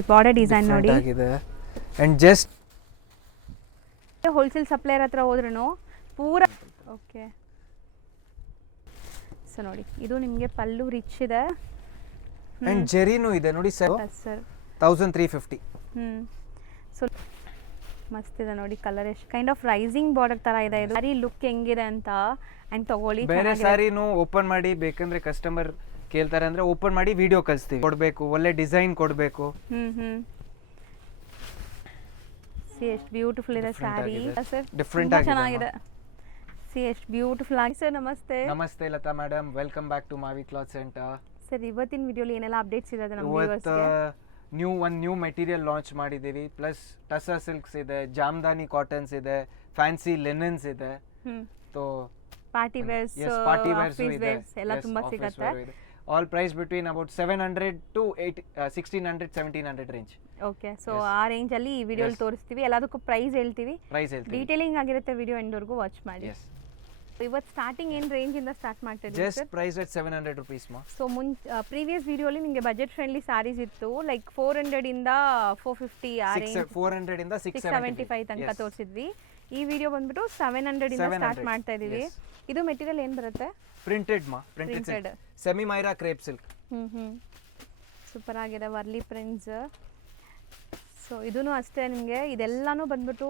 ನೋಡಿ border design ನೋಡಿ ಆಗಿದೆ ಅಂಡ್ ಜಸ್ಟ್ ಹೋಲ್ಸೇಲ್ ಸಪ್ಲೈಯರ್ ಹತ್ರ ಹೋದ್ರೂ ಪೂರ ಓಕೆ. ಸೊ ನೋಡಿ ಇದು ನಿಮಗೆ ಪಲ್ಲು ರಿಚ್ ಇದೆ ಅಂಡ್ ಜೆರಿನೂ ಇದೆ ನೋಡಿ ಸರ್ 1350. ಸೊ ಮಸ್ತ್ ಇದೆ ನೋಡಿ ಕಲರ್ ಎಷ್ಟು ಕೈಂಡ್ ಆಫ್ ರೈಸಿಂಗ್ ಬಾರ್ಡರ್ ತರ ಇದೆ ಇದು ಸಾರಿ ಲುಕ್ ಹೆಂಗಿದೆ ಅಂತ ಅಂಡ್ ತಗೊಳ್ಳಿ. ಬೇರೆ ಸಾರಿನೂ ಓಪನ್ ಮಾಡಿ ಬೇಕಂದ್ರೆ ಕಸ್ಟಮರ್ ಕೇಳ್ತಾರೆ ಅಂದ್ರೆ ಓಪನ್ ಮಾಡಿ ವಿಡಿಯೋ ಕಳಿಸ್ತೀವಿ ಕೊಡಬೇಕು, ಒಳ್ಳೆ ಡಿಸೈನ್ ಕೊಡಬೇಕು. ಸಿ ಎಷ್ಟು ಬ್ಯೂಟಿಫುಲ್ ಇದೆ ಸಾರಿ ಸರ್, ಡಿಫರೆಂಟ್ ಆಗಿದೆ ಚೆನ್ನಾಗಿದೆ. ಸಿ ಎಷ್ಟು ಬ್ಯೂಟಿಫುಲ್ ಆಗಿದೆ ಸರ್. ನಮಸ್ತೆ. ನಮಸ್ತೆ Latha madam, welcome back to Mavi cloth centre. Sir ಇವತ್ತಿನ ವಿಡಿಯೋಲಿ ಏನೆಲ್ಲ ಅಪ್ಡೇಟ್ಸ್ ಇದೆ ನಮ್ಮ ಇವತ್ತು ನ್ಯೂ ಮೆಟೀರಿಯಲ್ ಲಾಂಚ್ ಮಾಡಿದ್ದೀವಿ. ಪ್ಲಸ್ ಟಸಾ ಸಿಲ್ಕ್ಸ್ ಇದೆ, ಜಾಮ್ದಾನಿ ಕಾಟನ್ಸ್ ಇದೆ, ಫ್ಯಾನ್ಸಿ ಲಿನನ್ಸ್ ಇದೆ. So party wears, office wears ಎಲ್ಲ ತುಂಬಾ ಸಿಗುತ್ತೆ. All price between about 700 to 1600 1700 range. Okay. So ಆ ರೇಂಜ್ ಅಲ್ಲಿ ಈ ವಿಡಿಯೋಲಿ ತೋರಿಸ್ತೀವಿ, ಎಲ್ಲದಕ್ಕೂ ಪ್ರೈಸ್ ಹೇಳ್ತೀವಿ, ಡೀಟೇಲಿಂಗ್ ಆಗಿರುತ್ತೆ. ವಿಡಿಯೋ ಎಂಡ್ ವರೆಗೂ ವಾಚ್ ಮಾಡಿ. ಇವತ್ತು ಸ್ಟಾರ್ಟಿಂಗ್ ಏನು ರೇಂಜ್ ಇಂದ ಸ್ಟಾರ್ಟ್ ಮಾಡ್ತಿದ್ದೀವಿ sir? Just price at 700 rupees ಮಾ. ಸೊ ಪ್ರೀವಿಯಸ್ ವಿಡಿಯೋಲಿ ನಿಮಗೆ ಬಜೆಟ್ ಫ್ರೆಂಡ್ಲಿ ಸಾರೀಸ್ ಇತ್ತು, ಲೈಕ್ 400 ಇಂದ 450 ಆ ರೇಂಜ್, 400 ಇಂದ 675 ತನಕ ತೋರಿಸಿದ್ವಿ. ಈ ವಿಡಿಯೋ ಬಂದ್ಬಿಟ್ಟು 700 ಇಂದ ಸ್ಟಾರ್ಟ್ ಮಾಡ್ತಾ ಇದೀವಿ. ಇದು ಮೆಟೀರಿಯಲ್ ಏನು ಬರುತ್ತೆ? ಪ್ರಿಂಟೆಡ್ ಮಾ, printed semi Myra crepe silk. Super ಆಗಿದೆ ವರ್ಲಿ ಪ್ರಿಂಟ್ಸ್. ಸೊ ಇದೂ ಅಷ್ಟೇ, ನಿಮಗೆ ಇದೆಲ್ಲಾನು ಬಂದ್ಬಿಟ್ಟು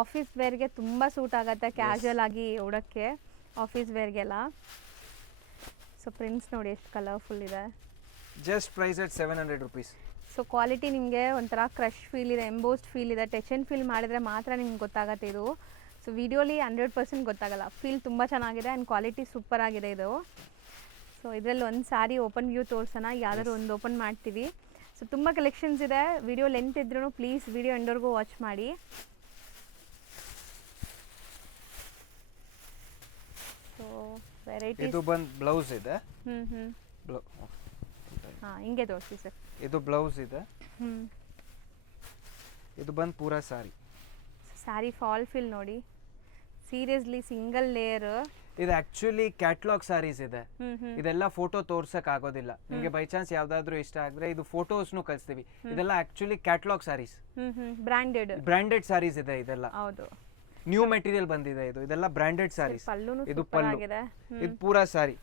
ಆಫೀಸ್ ವೇರ್ಗೆ ತುಂಬ ಸೂಟ್ ಆಗುತ್ತೆ, ಕ್ಯಾಶುವಲ್ ಆಗಿ ಉಡೋಕ್ಕೆ ಆಫೀಸ್ ವೇರ್ಗೆಲ್ಲ. ಸೊ ಪ್ರಿಂಟ್ಸ್ ನೋಡಿ ಎಷ್ಟು ಕಲರ್ಫುಲ್ ಇದೆ. Just price at 700 rupees. So quality ನಿಮಗೆ ಒಂಥರ ಕ್ರಶ್ ಫೀಲ್ ಇದೆ, ಎಂಬೋಸ್ಡ್ ಫೀಲ್ ಇದೆ. ಟಚ್ ಆ್ಯಂಡ್ ಫೀಲ್ ಮಾಡಿದ್ರೆ ಮಾತ್ರ ನಿಮ್ಗೆ ಗೊತ್ತಾಗುತ್ತೆ ಇದು. ಸೊ ವಿಡಿಯೋಲಿ 100% ಗೊತ್ತಾಗಲ್ಲ. ಫೀಲ್ ತುಂಬ ಚೆನ್ನಾಗಿದೆ ಆ್ಯಂಡ್ ಕ್ವಾಲಿಟಿ ಸೂಪರ್ ಆಗಿದೆ ಇದು. ಸೊ ಇದರಲ್ಲಿ ಒಂದು ಸಾರಿ ಓಪನ್ ವ್ಯೂ ತೋರಿಸೋಣ, ಯಾವ್ದಾದ್ರು ಒಂದು ಓಪನ್ ಮಾಡ್ತೀವಿ. ಸೊ ತುಂಬ ಕಲೆಕ್ಷನ್ಸ್ ಇದೆ. ವಿಡಿಯೋ ಲೆಂತ್ ಇದ್ರೂ ಪ್ಲೀಸ್ ವಿಡಿಯೋ ಎಂಡವರೆಗೂ ವಾಚ್ ಮಾಡಿ. So varieties. ಇದು ಬಂದು ಬ್ಲೌಸ್ ಇದೆ. ಹಾಂ ಹಿಂಗೆ ತೋರಿಸಿ ಸರ್. ಇದು ಬ್ಲೌಸ್ ಇದೆ. ಇದು ಬಂದು ಪೂರಾ ಸಾರಿ. ಸಾರಿ ಫಾಲ್ ಫಿಲ್ ನೋಡಿ, ಸೀರಿಯಸ್ಲಿ ಸಿಂಗಲ್ ಲೇಯರ್. ಇದು ಆಕ್ಚುಲಿ ಕ್ಯಾಟ್ಲಾಗ್ ಸಾರೀಸ್ ಇದೆ. ಇದೆಲ್ಲ ಫೋಟೋ ತೋರ್ಸಕ್ ಆಗೋದಿಲ್ಲ. ನಿಮಗೆ ಬೈ ಚಾನ್ಸ್ ಯಾವ್ದಾದ್ರು ಇಷ್ಟ ಆಗಿದ್ರೆ ಇದು ಫೋಟೋಸ್ನು ಕಳಿಸ್ತೀವಿ. ಇದೆಲ್ಲ actually catalogue saris, branded saris ಇದೆ ಇದೆಲ್ಲ. ಹೌದು, ನ್ಯೂ ಮೆಟೀರಿಯಲ್ ಬಂದಿದೆ ಇದು. ಇದೆಲ್ಲ ಬ್ರಾಂಡೆಡ್ ಸಾರೀಸ್. ಇದು ಪಲ್ಲು, ಇದು ಪೂರಾ ಸಾರಿ.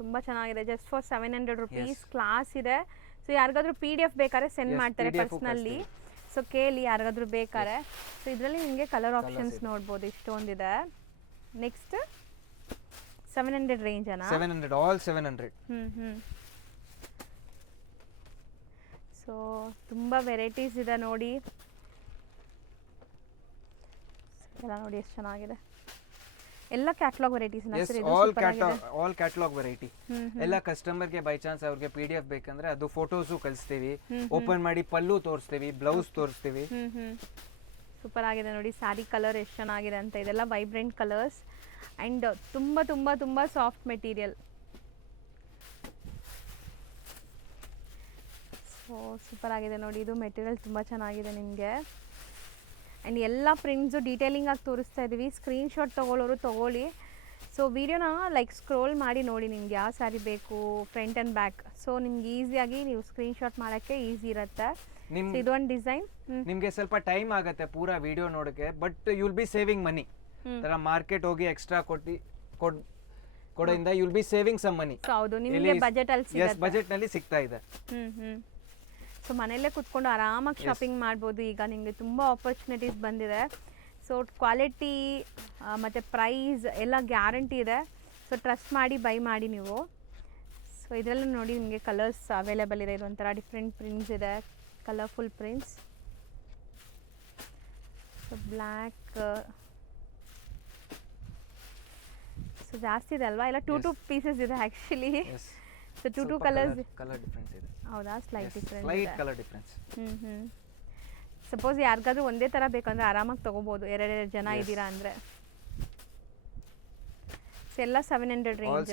ತುಂಬಾ ಚೆನ್ನಾಗಿದೆ. Just for 700 rupees. ಕ್ಲಾಸ್ ಇದೆ. ಸೊ ಯಾರಿಗಾದ್ರೂ PDF ಬೇಕಾದ್ರೆ ಸೆಂಡ್ ಮಾಡ್ತಾರೆ ಪರ್ಸನಲಿ. ಸೊ ಕೇಳಿ ಯಾರಿಗಾದ್ರೂ ಬೇಕಾದ್ರೆ. ಸೊ ಇದರಲ್ಲಿ ನಿಮಗೆ ಕಲರ್ ಆಪ್ಷನ್ಸ್ ನೋಡ್ಬೋದು, ಇಷ್ಟೊಂದಿದೆ. ನೆಕ್ಸ್ಟ್ 700 ರೇಂಜ್ ಅಣ್ಣ. 700, ಆಲ್ 700. ಸೊ ತುಂಬಾ ವೆರೈಟೀಸ್ ಇದೆ ನೋಡಿ. ಎಲ್ಲ ನೋಡಿ ಎಷ್ಟು ಚೆನ್ನಾಗಿದೆ. ಎಲ್ಲ catalogue varieties all catalogue variety. ಎಲ್ಲ ಕಸ್ಟಮರ್ಗೆ ಬೈ ಚಾನ್ಸ್ ಅವ್ರಿಗೆ PDF ಬೇಕಂದ್ರೆ ಅದು ಫೋಟೋಸು ಕಳಿಸ್ತೀವಿ, ಓಪನ್ ಮಾಡಿ ಪಲ್ಲು ತೋರಿಸ್ತೀವಿ, ಬ್ಲೌಸ್ ತೋರಿಸ್ತೀವಿ. ಸೂಪರ್ ಆಗಿದೆ ನೋಡಿ ಸಾರಿ ಕಲರ್ ಎಷ್ಟು ಚೆನ್ನಾಗಿದೆ ಅಂತ. ಇದೆಲ್ಲ ವೈಬ್ರೆಂಟ್ ಕಲರ್ಸ್ ಆ್ಯಂಡ್ ತುಂಬ ತುಂಬ ತುಂಬ ಸಾಫ್ಟ್ ಮೆಟೀರಿಯಲ್. ಸೊ ಸೂಪರ್ ಆಗಿದೆ ನೋಡಿ. ಇದು ಮೆಟೀರಿಯಲ್ ತುಂಬ ಚೆನ್ನಾಗಿದೆ ನಿಮಗೆ. ಆ್ಯಂಡ್ ಎಲ್ಲ ಪ್ರಿಂಟ್ಸು ಡೀಟೇಲಿಂಗ್ ಆಗಿ ತೋರಿಸ್ತಾ ಇದ್ದೀವಿ. ಸ್ಕ್ರೀನ್ಶಾಟ್ ತೊಗೊಳ್ಳೋರು ತೊಗೊಳ್ಳಿ. ಸೊ ವಿಡಿಯೋನ ಲೈಕ್ ಸ್ಕ್ರೋಲ್ ಮಾಡಿ ನೋಡಿ ನಿಮ್ಗೆ ಯಾವ ಸ್ಯಾರಿ ಬೇಕು, ಫ್ರಂಟ್ ಆ್ಯಂಡ್ ಬ್ಯಾಕ್. ಸೊ ನಿಮ್ಗೆ ಈಸಿಯಾಗಿ ನೀವು ಸ್ಕ್ರೀನ್ಶಾಟ್ ಮಾಡೋಕ್ಕೆ ಈಸಿ ಇರುತ್ತೆ. ಇದೊಂದು ಡಿಸೈನ್ ನಿಮಗೆ ಸ್ವಲ್ಪ ಟೈಮ್ ಆಗುತ್ತೆ ಪೂರಾ ವಿಡಿಯೋ ನೋಡೋಕ್ಕೆ, but you will be saving money. ತರ ಮಾರ್ಕೆಟ್ ಹೋಗಿ ಎಕ್ಸ್ಟ್ರಾ ಕೊಡೋದ್ರಿಂದ you will be saving some money. ಹೌದು, ನಿಮಗೆ ಬಜೆಟ್ ನಲ್ಲಿ ಸಿಗ್ತಾ ಇದೆ. ಸೊ ಮನೆಯಲ್ಲೇ ಕುತ್ಕೊಂಡು ಆರಾಮಾಗಿ ಶಾಪಿಂಗ್ ಮಾಡ್ಬೋದು. ಈಗ ನಿಮಗೆ ತುಂಬ ಆಪರ್ಚುನಿಟೀಸ್ ಬಂದಿದೆ. ಸೊ ಕ್ವಾಲಿಟಿ ಮತ್ತು ಪ್ರೈಸ್ ಎಲ್ಲ ಗ್ಯಾರಂಟಿ ಇದೆ. ಸೊ ಟ್ರಸ್ಟ್ ಮಾಡಿ ಬೈ ಮಾಡಿ ನೀವು. ಸೊ ಇದರಲ್ಲೂ ನೋಡಿ ನಿಮಗೆ ಕಲರ್ಸ್ ಅವೈಲೇಬಲ್ ಇದೆ. ಇದೊಂಥರ ಡಿಫ್ರೆಂಟ್ ಪ್ರಿಂಟ್ಸ್ ಇದೆ, colourful prints. So black, so ಜಾಸ್ತಿ ಇದೆ ಅಲ್ವಾ? ಎಲ್ಲ ಟೂ ಪೀಸಸ್ ಇದೆ actually. So two colours, colour difference ಇದೆ. ಹೌದಾ? Slight colour difference. ಸಪೋಸ್ ಯಾರಿಗಾದ್ರೂ ಒಂದೇ ಥರ ಬೇಕಂದ್ರೆ ಆರಾಮಾಗಿ ತೊಗೋಬೋದು, ಎರಡೆರಡು ಜನ ಇದ್ದೀರಾ ಅಂದರೆ. ಸೊ ಎಲ್ಲ 700 ರೇಂಜ್.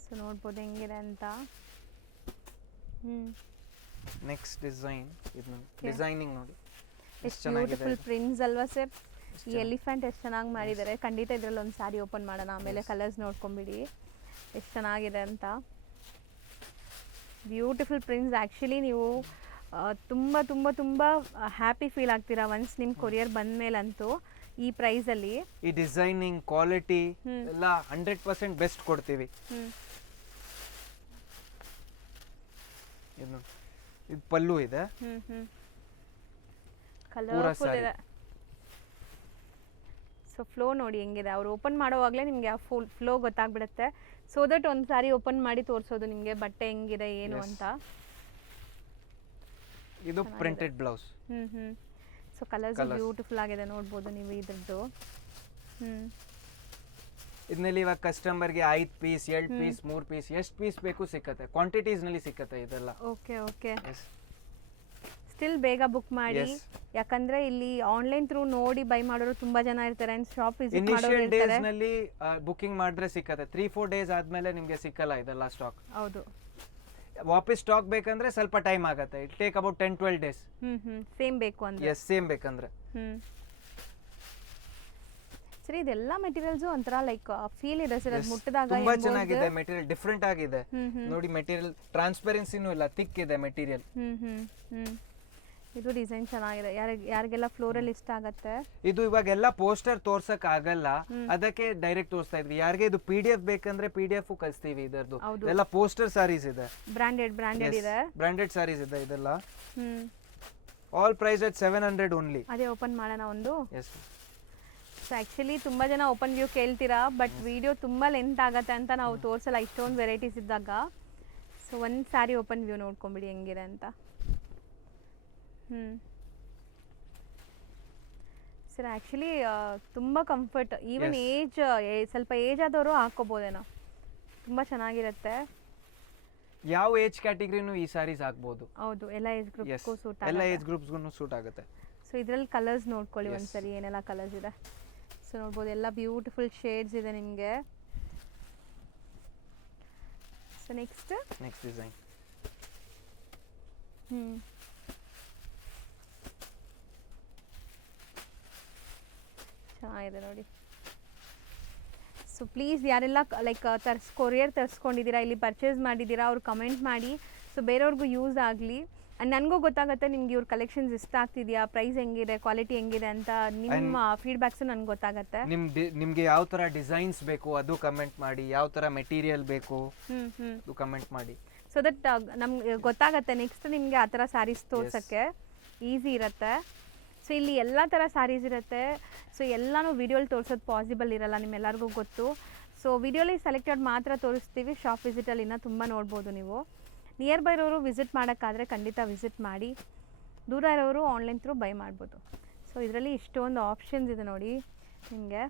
ಸೊ ನೋಡ್ಬೋದು ಹೆಂಗಿದೆ ಅಂತ. ನೆಕ್ಸ್ಟ್ ಡಿಸೈನ್, ಇದು ಡಿಸೈನಿಂಗ್ ನೋಡಿ ಎಷ್ಟು ಬ್ಯೂಟಿಫುಲ್ ಪ್ರಿಂಟ್ಸ್ ಅಲ್ವಾ ಸರ್? ಈ ಎಲಿಫೆಂಟ್ ಎಷ್ಟು ಚೆನ್ನಾಗಿ ಮಾಡಿದ್ದಾರೆ. ಖಂಡಿತ ಇದರಲ್ಲಿ ಒಂದು ಸಾರಿ ಓಪನ್ ಮಾಡೋಣ, ಆಮೇಲೆ ಕಲರ್ಸ್ ನೋಡ್ಕೊಂಬಿಡಿ ಎಷ್ಟು ಚೆನ್ನಾಗಿದೆ ಅಂತ. Beautiful prints. ಆ್ಯಕ್ಚುಲಿ ನೀವು ತುಂಬ ತುಂಬ ತುಂಬ ಹ್ಯಾಪಿ ಫೀಲ್ ಆಗ್ತೀರಾ ಒನ್ಸ್ ನಿಮ್ಮ ಕೊರಿಯರ್ ಬಂದ ಮೇಲಂತೂ ಈ ಪ್ರೈಸಲ್ಲಿ. ಈ ಡಿಸೈನಿಂಗ್ ಕ್ವಾಲಿಟಿ ಎಲ್ಲ 100% ಬೆಸ್ಟ್ ಕೊಡ್ತೀವಿ. ಇದು ಪಲ್ಲು ಇದೆ, ಕಲರ್ಫುಲ್ ಇದೆ. ಸೊ ಫ್ಲೋ ನೋಡಿ ಹೆಂಗಿದೆ, ಅವ್ರು ಓಪನ್ ಮಾಡೋವಾಗಲೇ ನಿಮಗೆ ಆ ಫ್ಲೋ ಗೊತ್ತಾಗ್ಬಿಡುತ್ತೆ. ಸೊ ದಟ್ ಒಂದು ಸಾರಿ ಓಪನ್ ಮಾಡಿ ತೋರಿಸೋದು ನಿಮಗೆ ಬಟ್ಟೆ ಹೆಂಗಿದೆ ಏನು ಅಂತ. ಇದು printed blouse. So colours beautiful ಆಗಿದೆ, ನೋಡ್ಬೋದು ನೀವು ಇದ್ರದ್ದು. ಇದರಲ್ಲಿ ಇವಾಗ ಕಸ್ಟಮರ್ಗೆ 5 ಪೀಸ್ 2 ಪೀಸ್ 3 ಪೀಸ್ ಎಷ್ಟು ಪೀಸ್ ಬೇಕು ಸಿಕ್ಕತ್ತೆ, ಕ್ವಾಂಟಿಟೀಸ್ ನಲ್ಲಿ ಸಿಕ್ಕತ್ತೆ ಇದೆಲ್ಲ. Okay okay. ಸ್ಟಿಲ್ ಬೇಗ ಬುಕ್ ಮಾಡಿ, ಯಾಕಂದ್ರೆ ಇಲ್ಲಿ ಆನ್ಲೈನ್ ಥ್ರೂ ನೋಡಿ ಬೈ ಮಾಡೋರು ತುಂಬಾ ಜನ ಇರ್ತಾರೆ, ಶಾಪ್ ವಿಸಿಟ್ ಮಾಡೋರು ಇನಿಷಿಯಲ್ ಇರ್ತಾರೆ. ಡೇಸ್ ನಲ್ಲಿ ಬುಕಿಂಗ್ ಮಾಡಿದ್ರೆ ಸಿಕ್ಕತ್ತೆ, 3-4 ಡೇಸ್ ಆದ್ಮೇಲೆ ನಿಮಗೆ ಸಿಕ್ಕಲ್ಲ ಇದೆಲ್ಲ ಸ್ಟಾಕ್. ಹೌದು. ವಾಪಸ್ ಸ್ಟಾಕ್ ಬೇಕಂದ್ರೆ ಸ್ವಲ್ಪ ಟೈಮ್ ಆಗುತ್ತೆ. It take about 10-12 days. Same ಬೇಕು ಅಂದ್ರೆ. ಎಸ್, ಸೇಮ್ ಬೇಕಂದ್ರೆ. ಸರಿ, ಇದೆಲ್ಲ ಮೆಟೀರಿಯಲ್ಸ್ ಒಂಥರ ಲೈಕ್ ಫೀಲ್ ಇದೆ ಸರ್, ಅದು ಮುಟ್ಟಿದಾಗ ತುಂಬಾ ಚೆನ್ನಾಗಿದೆ ಮೆಟೀರಿಯಲ್, ಡಿಫರೆಂಟ್ ಆಗಿದೆ ನೋಡಿ. ಮೆಟೀರಿಯಲ್ ಟ್ರಾನ್ಸ್ಪರೆನ್ಸಿನೂ ಇಲ್ಲ, ಥಿಕ್ ಇದೆ ಮೆಟೀರಿಯಲ್. ಇದು ಡಿಸೈನ್ ಚೆನ್ನಾಗಿದೆ, ಯಾರಿಗೆಲ್ಲ ಫ್ಲೋರಲ್ ಇಷ್ಟ ಆಗತ್ತೆ. ಇದು ಇವಾಗೆಲ್ಲ ಪೋಸ್ಟರ್ ತೋರ್ಸಕ್ ಆಗಲ್ಲ, ಅದಕ್ಕೆ ಡೈರೆಕ್ಟ್ ತೋರಿಸ್ತಾ ಇದ್ವಿ. ಯಾರಿಗೆ ಇದು PDF ಬೇಕಂದ್ರೆ PDF ಕಳಿಸ್ತೀವಿ. ಇದರದ್ದು ಎಲ್ಲ ಪೋಸ್ಟರ್ ಸಾರೀಸ್ ಇದೆ, ಬ್ರಾಂಡೆಡ್ ಇದೆ, ಬ್ರಾಂಡೆಡ್ ಸಾರೀಸ್ ಇದೆ ಇದೆಲ್ಲ. All price at 700 only. ಅದೇ ಓಪನ್ ಮಾಡೋಣ ಒಂದು. ಎಸ್. ಸೊ ಆ್ಯಕ್ಚುಲಿ ತುಂಬ ಜನ ಓಪನ್ ವ್ಯೂ ಕೇಳ್ತೀರಾ, ಬಟ್ ವಿಡಿಯೋ ತುಂಬ ಲೆಂತ್ ಆಗತ್ತೆ ಅಂತ ನಾವು ತೋರಿಸಲ್ಲ ಇಷ್ಟೊಂದು ವೆರೈಟೀಸ್ ಇದ್ದಾಗ. ಸೊ ಒಂದು ಸಾರಿ ಓಪನ್ ವ್ಯೂ ನೋಡ್ಕೊಂಬಿಡಿ ಹೆಂಗಿದೆ ಅಂತ. ಸರ್ ಆ್ಯಕ್ಚುಲಿ ತುಂಬ ಕಂಫರ್ಟ್, ಈವನ್ ಸ್ವಲ್ಪ ಏಜ್ ಆದವರು ಹಾಕೋಬೋದೇನೋ, ತುಂಬ ಚೆನ್ನಾಗಿರುತ್ತೆ. ಯಾವ ಏಜ್ ಕ್ಯಾಟಗರಿನೂ ಈ ಸಾರೀಸ್ ಹಾಕ್ಬೋದು. ಹೌದು, ಎಲ್ಲ ಏಜ್ ಗ್ರೂಪ್ಗೂ ಸೂಟ್ ಎಲ್ಲ ಏಜ್ ಗ್ರೂಪ್ಸ್ಗೂ ಸೂಟ್ ಆಗುತ್ತೆ. ಸೊ ಇದರಲ್ಲಿ ಕಲರ್ಸ್ ನೋಡ್ಕೊಳ್ಳಿ ಒಂದ್ಸರಿ, ಏನೆಲ್ಲ ಕಲರ್ಸ್ ಇದೆ. ಸೊ ನೋಡ್ಬೋದು, ಎಲ್ಲ ಬ್ಯೂಟಿಫುಲ್ ಶೇಡ್ಸ್ ಇದೆ ನಿಮಗೆ. So next design. ಚೆನ್ನಾಗಿದೆ ನೋಡಿ. ಸೊ ಪ್ಲೀಸ್ ಯಾರೆಲ್ಲ ಲೈಕ್ ಕೊರಿಯರ್ ತರಿಸ್ಕೊಂಡಿದ್ದೀರಾ, ಇಲ್ಲಿ ಪರ್ಚೇಸ್ ಮಾಡಿದ್ದೀರಾ, ಅವ್ರು ಕಮೆಂಟ್ ಮಾಡಿ. ಸೊ ಬೇರೆಯವ್ರಿಗೂ ಯೂಸ್ ಆಗಲಿ, ಆ್ಯಂಡ್ ನನಗೂ ಗೊತ್ತಾಗುತ್ತೆ ನಿಮ್ಗೆ ಇವ್ರ ಕಲೆಕ್ಷನ್ಸ್ ಇಷ್ಟ ಆಗ್ತಿದೆಯಾ, ಪ್ರೈಸ್ ಹೆಂಗಿದೆ, ಕ್ವಾಲಿಟಿ ಹೆಂಗಿದೆ ಅಂತ ನಿಮ್ಮ ಫೀಡ್ಬ್ಯಾಕ್ಸು ನನಗೆ ಗೊತ್ತಾಗುತ್ತೆ. ನಿಮಗೆ ಯಾವ ಥರ ಡಿಸೈನ್ಸ್ ಬೇಕು ಅದು ಕಮೆಂಟ್ ಮಾಡಿ, ಯಾವ ಥರ ಮೆಟೀರಿಯಲ್ ಬೇಕು ಅದು ಕಮೆಂಟ್ ಮಾಡಿ. ಸೊ ದಟ್ ನಮ್ಗೆ ಗೊತ್ತಾಗುತ್ತೆ ನೆಕ್ಸ್ಟ್ ನಿಮಗೆ ಆ ಥರ ಸ್ಯಾರೀಸ್ ತೋರ್ಸೋಕ್ಕೆ ಈಸಿ ಇರುತ್ತೆ. ಸೊ ಇಲ್ಲಿ ಎಲ್ಲ ಥರ ಸ್ಯಾರೀಸ್ ಇರುತ್ತೆ. ಸೊ ಎಲ್ಲನೂ ವಿಡಿಯೋಲಿ ತೋರಿಸೋದು ಪಾಸಿಬಲ್ ಇರಲ್ಲ, ನಿಮ್ಮೆಲ್ಲರಿಗೂ ಗೊತ್ತು. ಸೊ ವಿಡಿಯೋಲಿ ಸೆಲೆಕ್ಟೆಡ್ ಮಾತ್ರ ತೋರಿಸ್ತೀವಿ, ಶಾಪ್ ವಿಸಿಟಲ್ಲಿ ಇನ್ನೂ ತುಂಬ ನೋಡ್ಬೋದು ನೀವು. ನಿಯರ್ ಬೈ ಇರೋರು ವಿಸಿಟ್ ಮಾಡೋಕ್ಕಾದರೆ ಖಂಡಿತ ವಿಸಿಟ್ ಮಾಡಿ, ದೂರ ಇರೋರು ಆನ್ಲೈನ್ ಥ್ರೂ ಬೈ ಮಾಡ್ಬೋದು. ಸೊ ಇದರಲ್ಲಿ ಇಷ್ಟೊಂದು ಆಪ್ಷನ್ಸ್ ಇದೆ ನೋಡಿ ನಿಮಗೆ,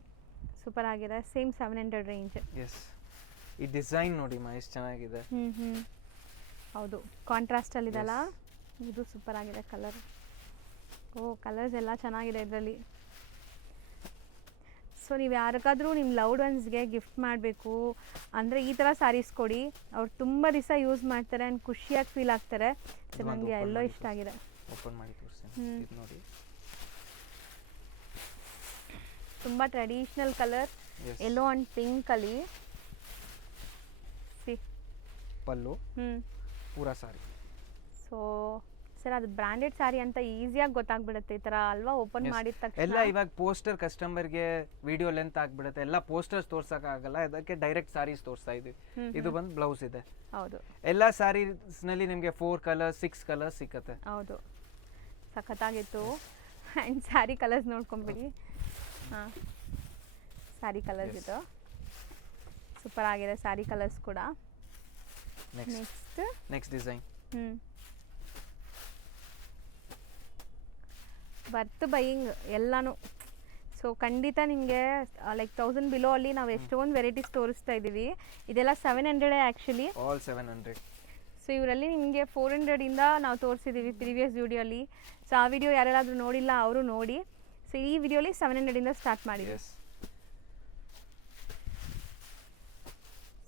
ಸೂಪರ್ ಆಗಿದೆ. Same 700 range. ಎಸ್, ಈ ಡಿಸೈನ್ ನೋಡಿ ಎಷ್ಟು ಚೆನ್ನಾಗಿದೆ. ಹೌದು, ಕಾಂಟ್ರಾಸ್ಟಲ್ಲಿದೆಲ್ಲ, ಇದು ಸೂಪರ್ ಆಗಿದೆ ಕಲರ್. ಕಲರ್ಸ್ ಎಲ್ಲ ಚೆನ್ನಾಗಿದೆ ಇದರಲ್ಲಿ. ಸೊ ನೀವು ಯಾರಿಗಾದ್ರೂ ನಿಮ್ಮ ಲವ್ಡ್ ಒನ್ಸ್ಗೆ ಗಿಫ್ಟ್ ಮಾಡಬೇಕು ಅಂದರೆ ಈ ಥರ ಸ್ಯಾರೀಸ್ ಕೊಡಿ, ಅವ್ರು ತುಂಬ ದಿವಸ ಯೂಸ್ ಮಾಡ್ತಾರೆ ಆ್ಯಂಡ್ ಖುಷಿಯಾಗಿ ಫೀಲ್ ಆಗ್ತಾರೆ. ಸೊ ನನಗೆ ಎಲ್ಲೋ ಇಷ್ಟ ಆಗಿದೆ. ಓಪನ್ ಮಾಡಿ ತೋರಿಸ್ತೀನಿ, ಇದು ನೋಡಿ. ತುಂಬ ಟ್ರೆಡಿಷ್ನಲ್ ಕಲರ್, ಯೆಲ್ಲೋ ಆ್ಯಂಡ್ ಪಿಂಕಲ್ಲಿ. ಪಲ್ಲು ಪೂರಾ ಸಾರಿ. ಸೊ ಸರ್ ಅದು ಬ್ರಾಂಡೆಡ್ ಸ್ಯಾರಿ ಅಂತ ಈಸಿಯಾಗಿ ಗೊತ್ತಾಗ್ಬಿಡುತ್ತೆ ಈ ಥರ ಅಲ್ವಾ, ಓಪನ್ ಮಾಡಿದ ತಕ್ಷಣ. ಎಲ್ಲ ಇವಾಗ ಪೋಸ್ಟರ್ ಕಸ್ಟಮರ್ಗೆ ವಿಡಿಯೋ ಲೆಂತ್ ಆಗ್ಬಿಡುತ್ತೆ, ಎಲ್ಲ ಪೋಸ್ಟರ್ಸ್ ತೋರ್ಸಕ್ಕಾಗಲ್ಲ, ಅದಕ್ಕೆ ಡೈರೆಕ್ಟ್ ಸಾರೀಸ್ ತೋರಿಸ್ತಾ ಇದ್ವಿ. ಇದು ಬಂದು ಬ್ಲೌಸ್ ಇದೆ. ಹೌದು, ಎಲ್ಲ ಸಾರೀಸ್ ನಲ್ಲಿ ನಿಮಗೆ 4 ಕಲರ್ಸ್ 6 ಕಲರ್ಸ್ ಸಿಕ್ಕತ್ತೆ. ಹೌದು, ಸಖತ್ತಾಗಿತ್ತು. ಆ್ಯಂಡ್ ಸ್ಯಾರಿ ಕಲರ್ಸ್ ನೋಡ್ಕೊಂಬಿಡಿ. ಹಾಂ, ಸ್ಯಾರಿ ಕಲರ್ಸ್ ಇದು ಸೂಪರ್ ಆಗಿದೆ, ಸ್ಯಾರಿ ಕಲರ್ಸ್ ಕೂಡ. Next design. ಬರ್ತ್ ಬೈಯಿಂಗ್ ಎಲ್ಲನೂ. ಸೊ ಖಂಡಿತ ನಿಮಗೆ ಲೈಕ್ 1000 ಬಿಲೋ ಅಲ್ಲಿ ನಾವು ಎಷ್ಟೊಂದು ವೆರೈಟೀಸ್ ತೋರಿಸ್ತಾ ಇದ್ದೀವಿ. ಇದೆಲ್ಲ 700 ಆ್ಯಕ್ಚುಲಿ, ಆಲ್ 700. ಸೊ ಇವರಲ್ಲಿ ನಿಮಗೆ 400ಇಂದ ನಾವು ತೋರಿಸಿದ್ದೀವಿ ಪ್ರೀವಿಯಸ್ ವಿಡಿಯೋಲಿ. ಸೊ ಆ ವಿಡಿಯೋ ಯಾರಾದರೂ ನೋಡಿಲ್ಲ ಅವರು ನೋಡಿ. ಸೊ ಈ ವಿಡಿಯೋಲಿ 700ಇಂದ ಸ್ಟಾರ್ಟ್ ಮಾಡಿದ್ದೀವಿ.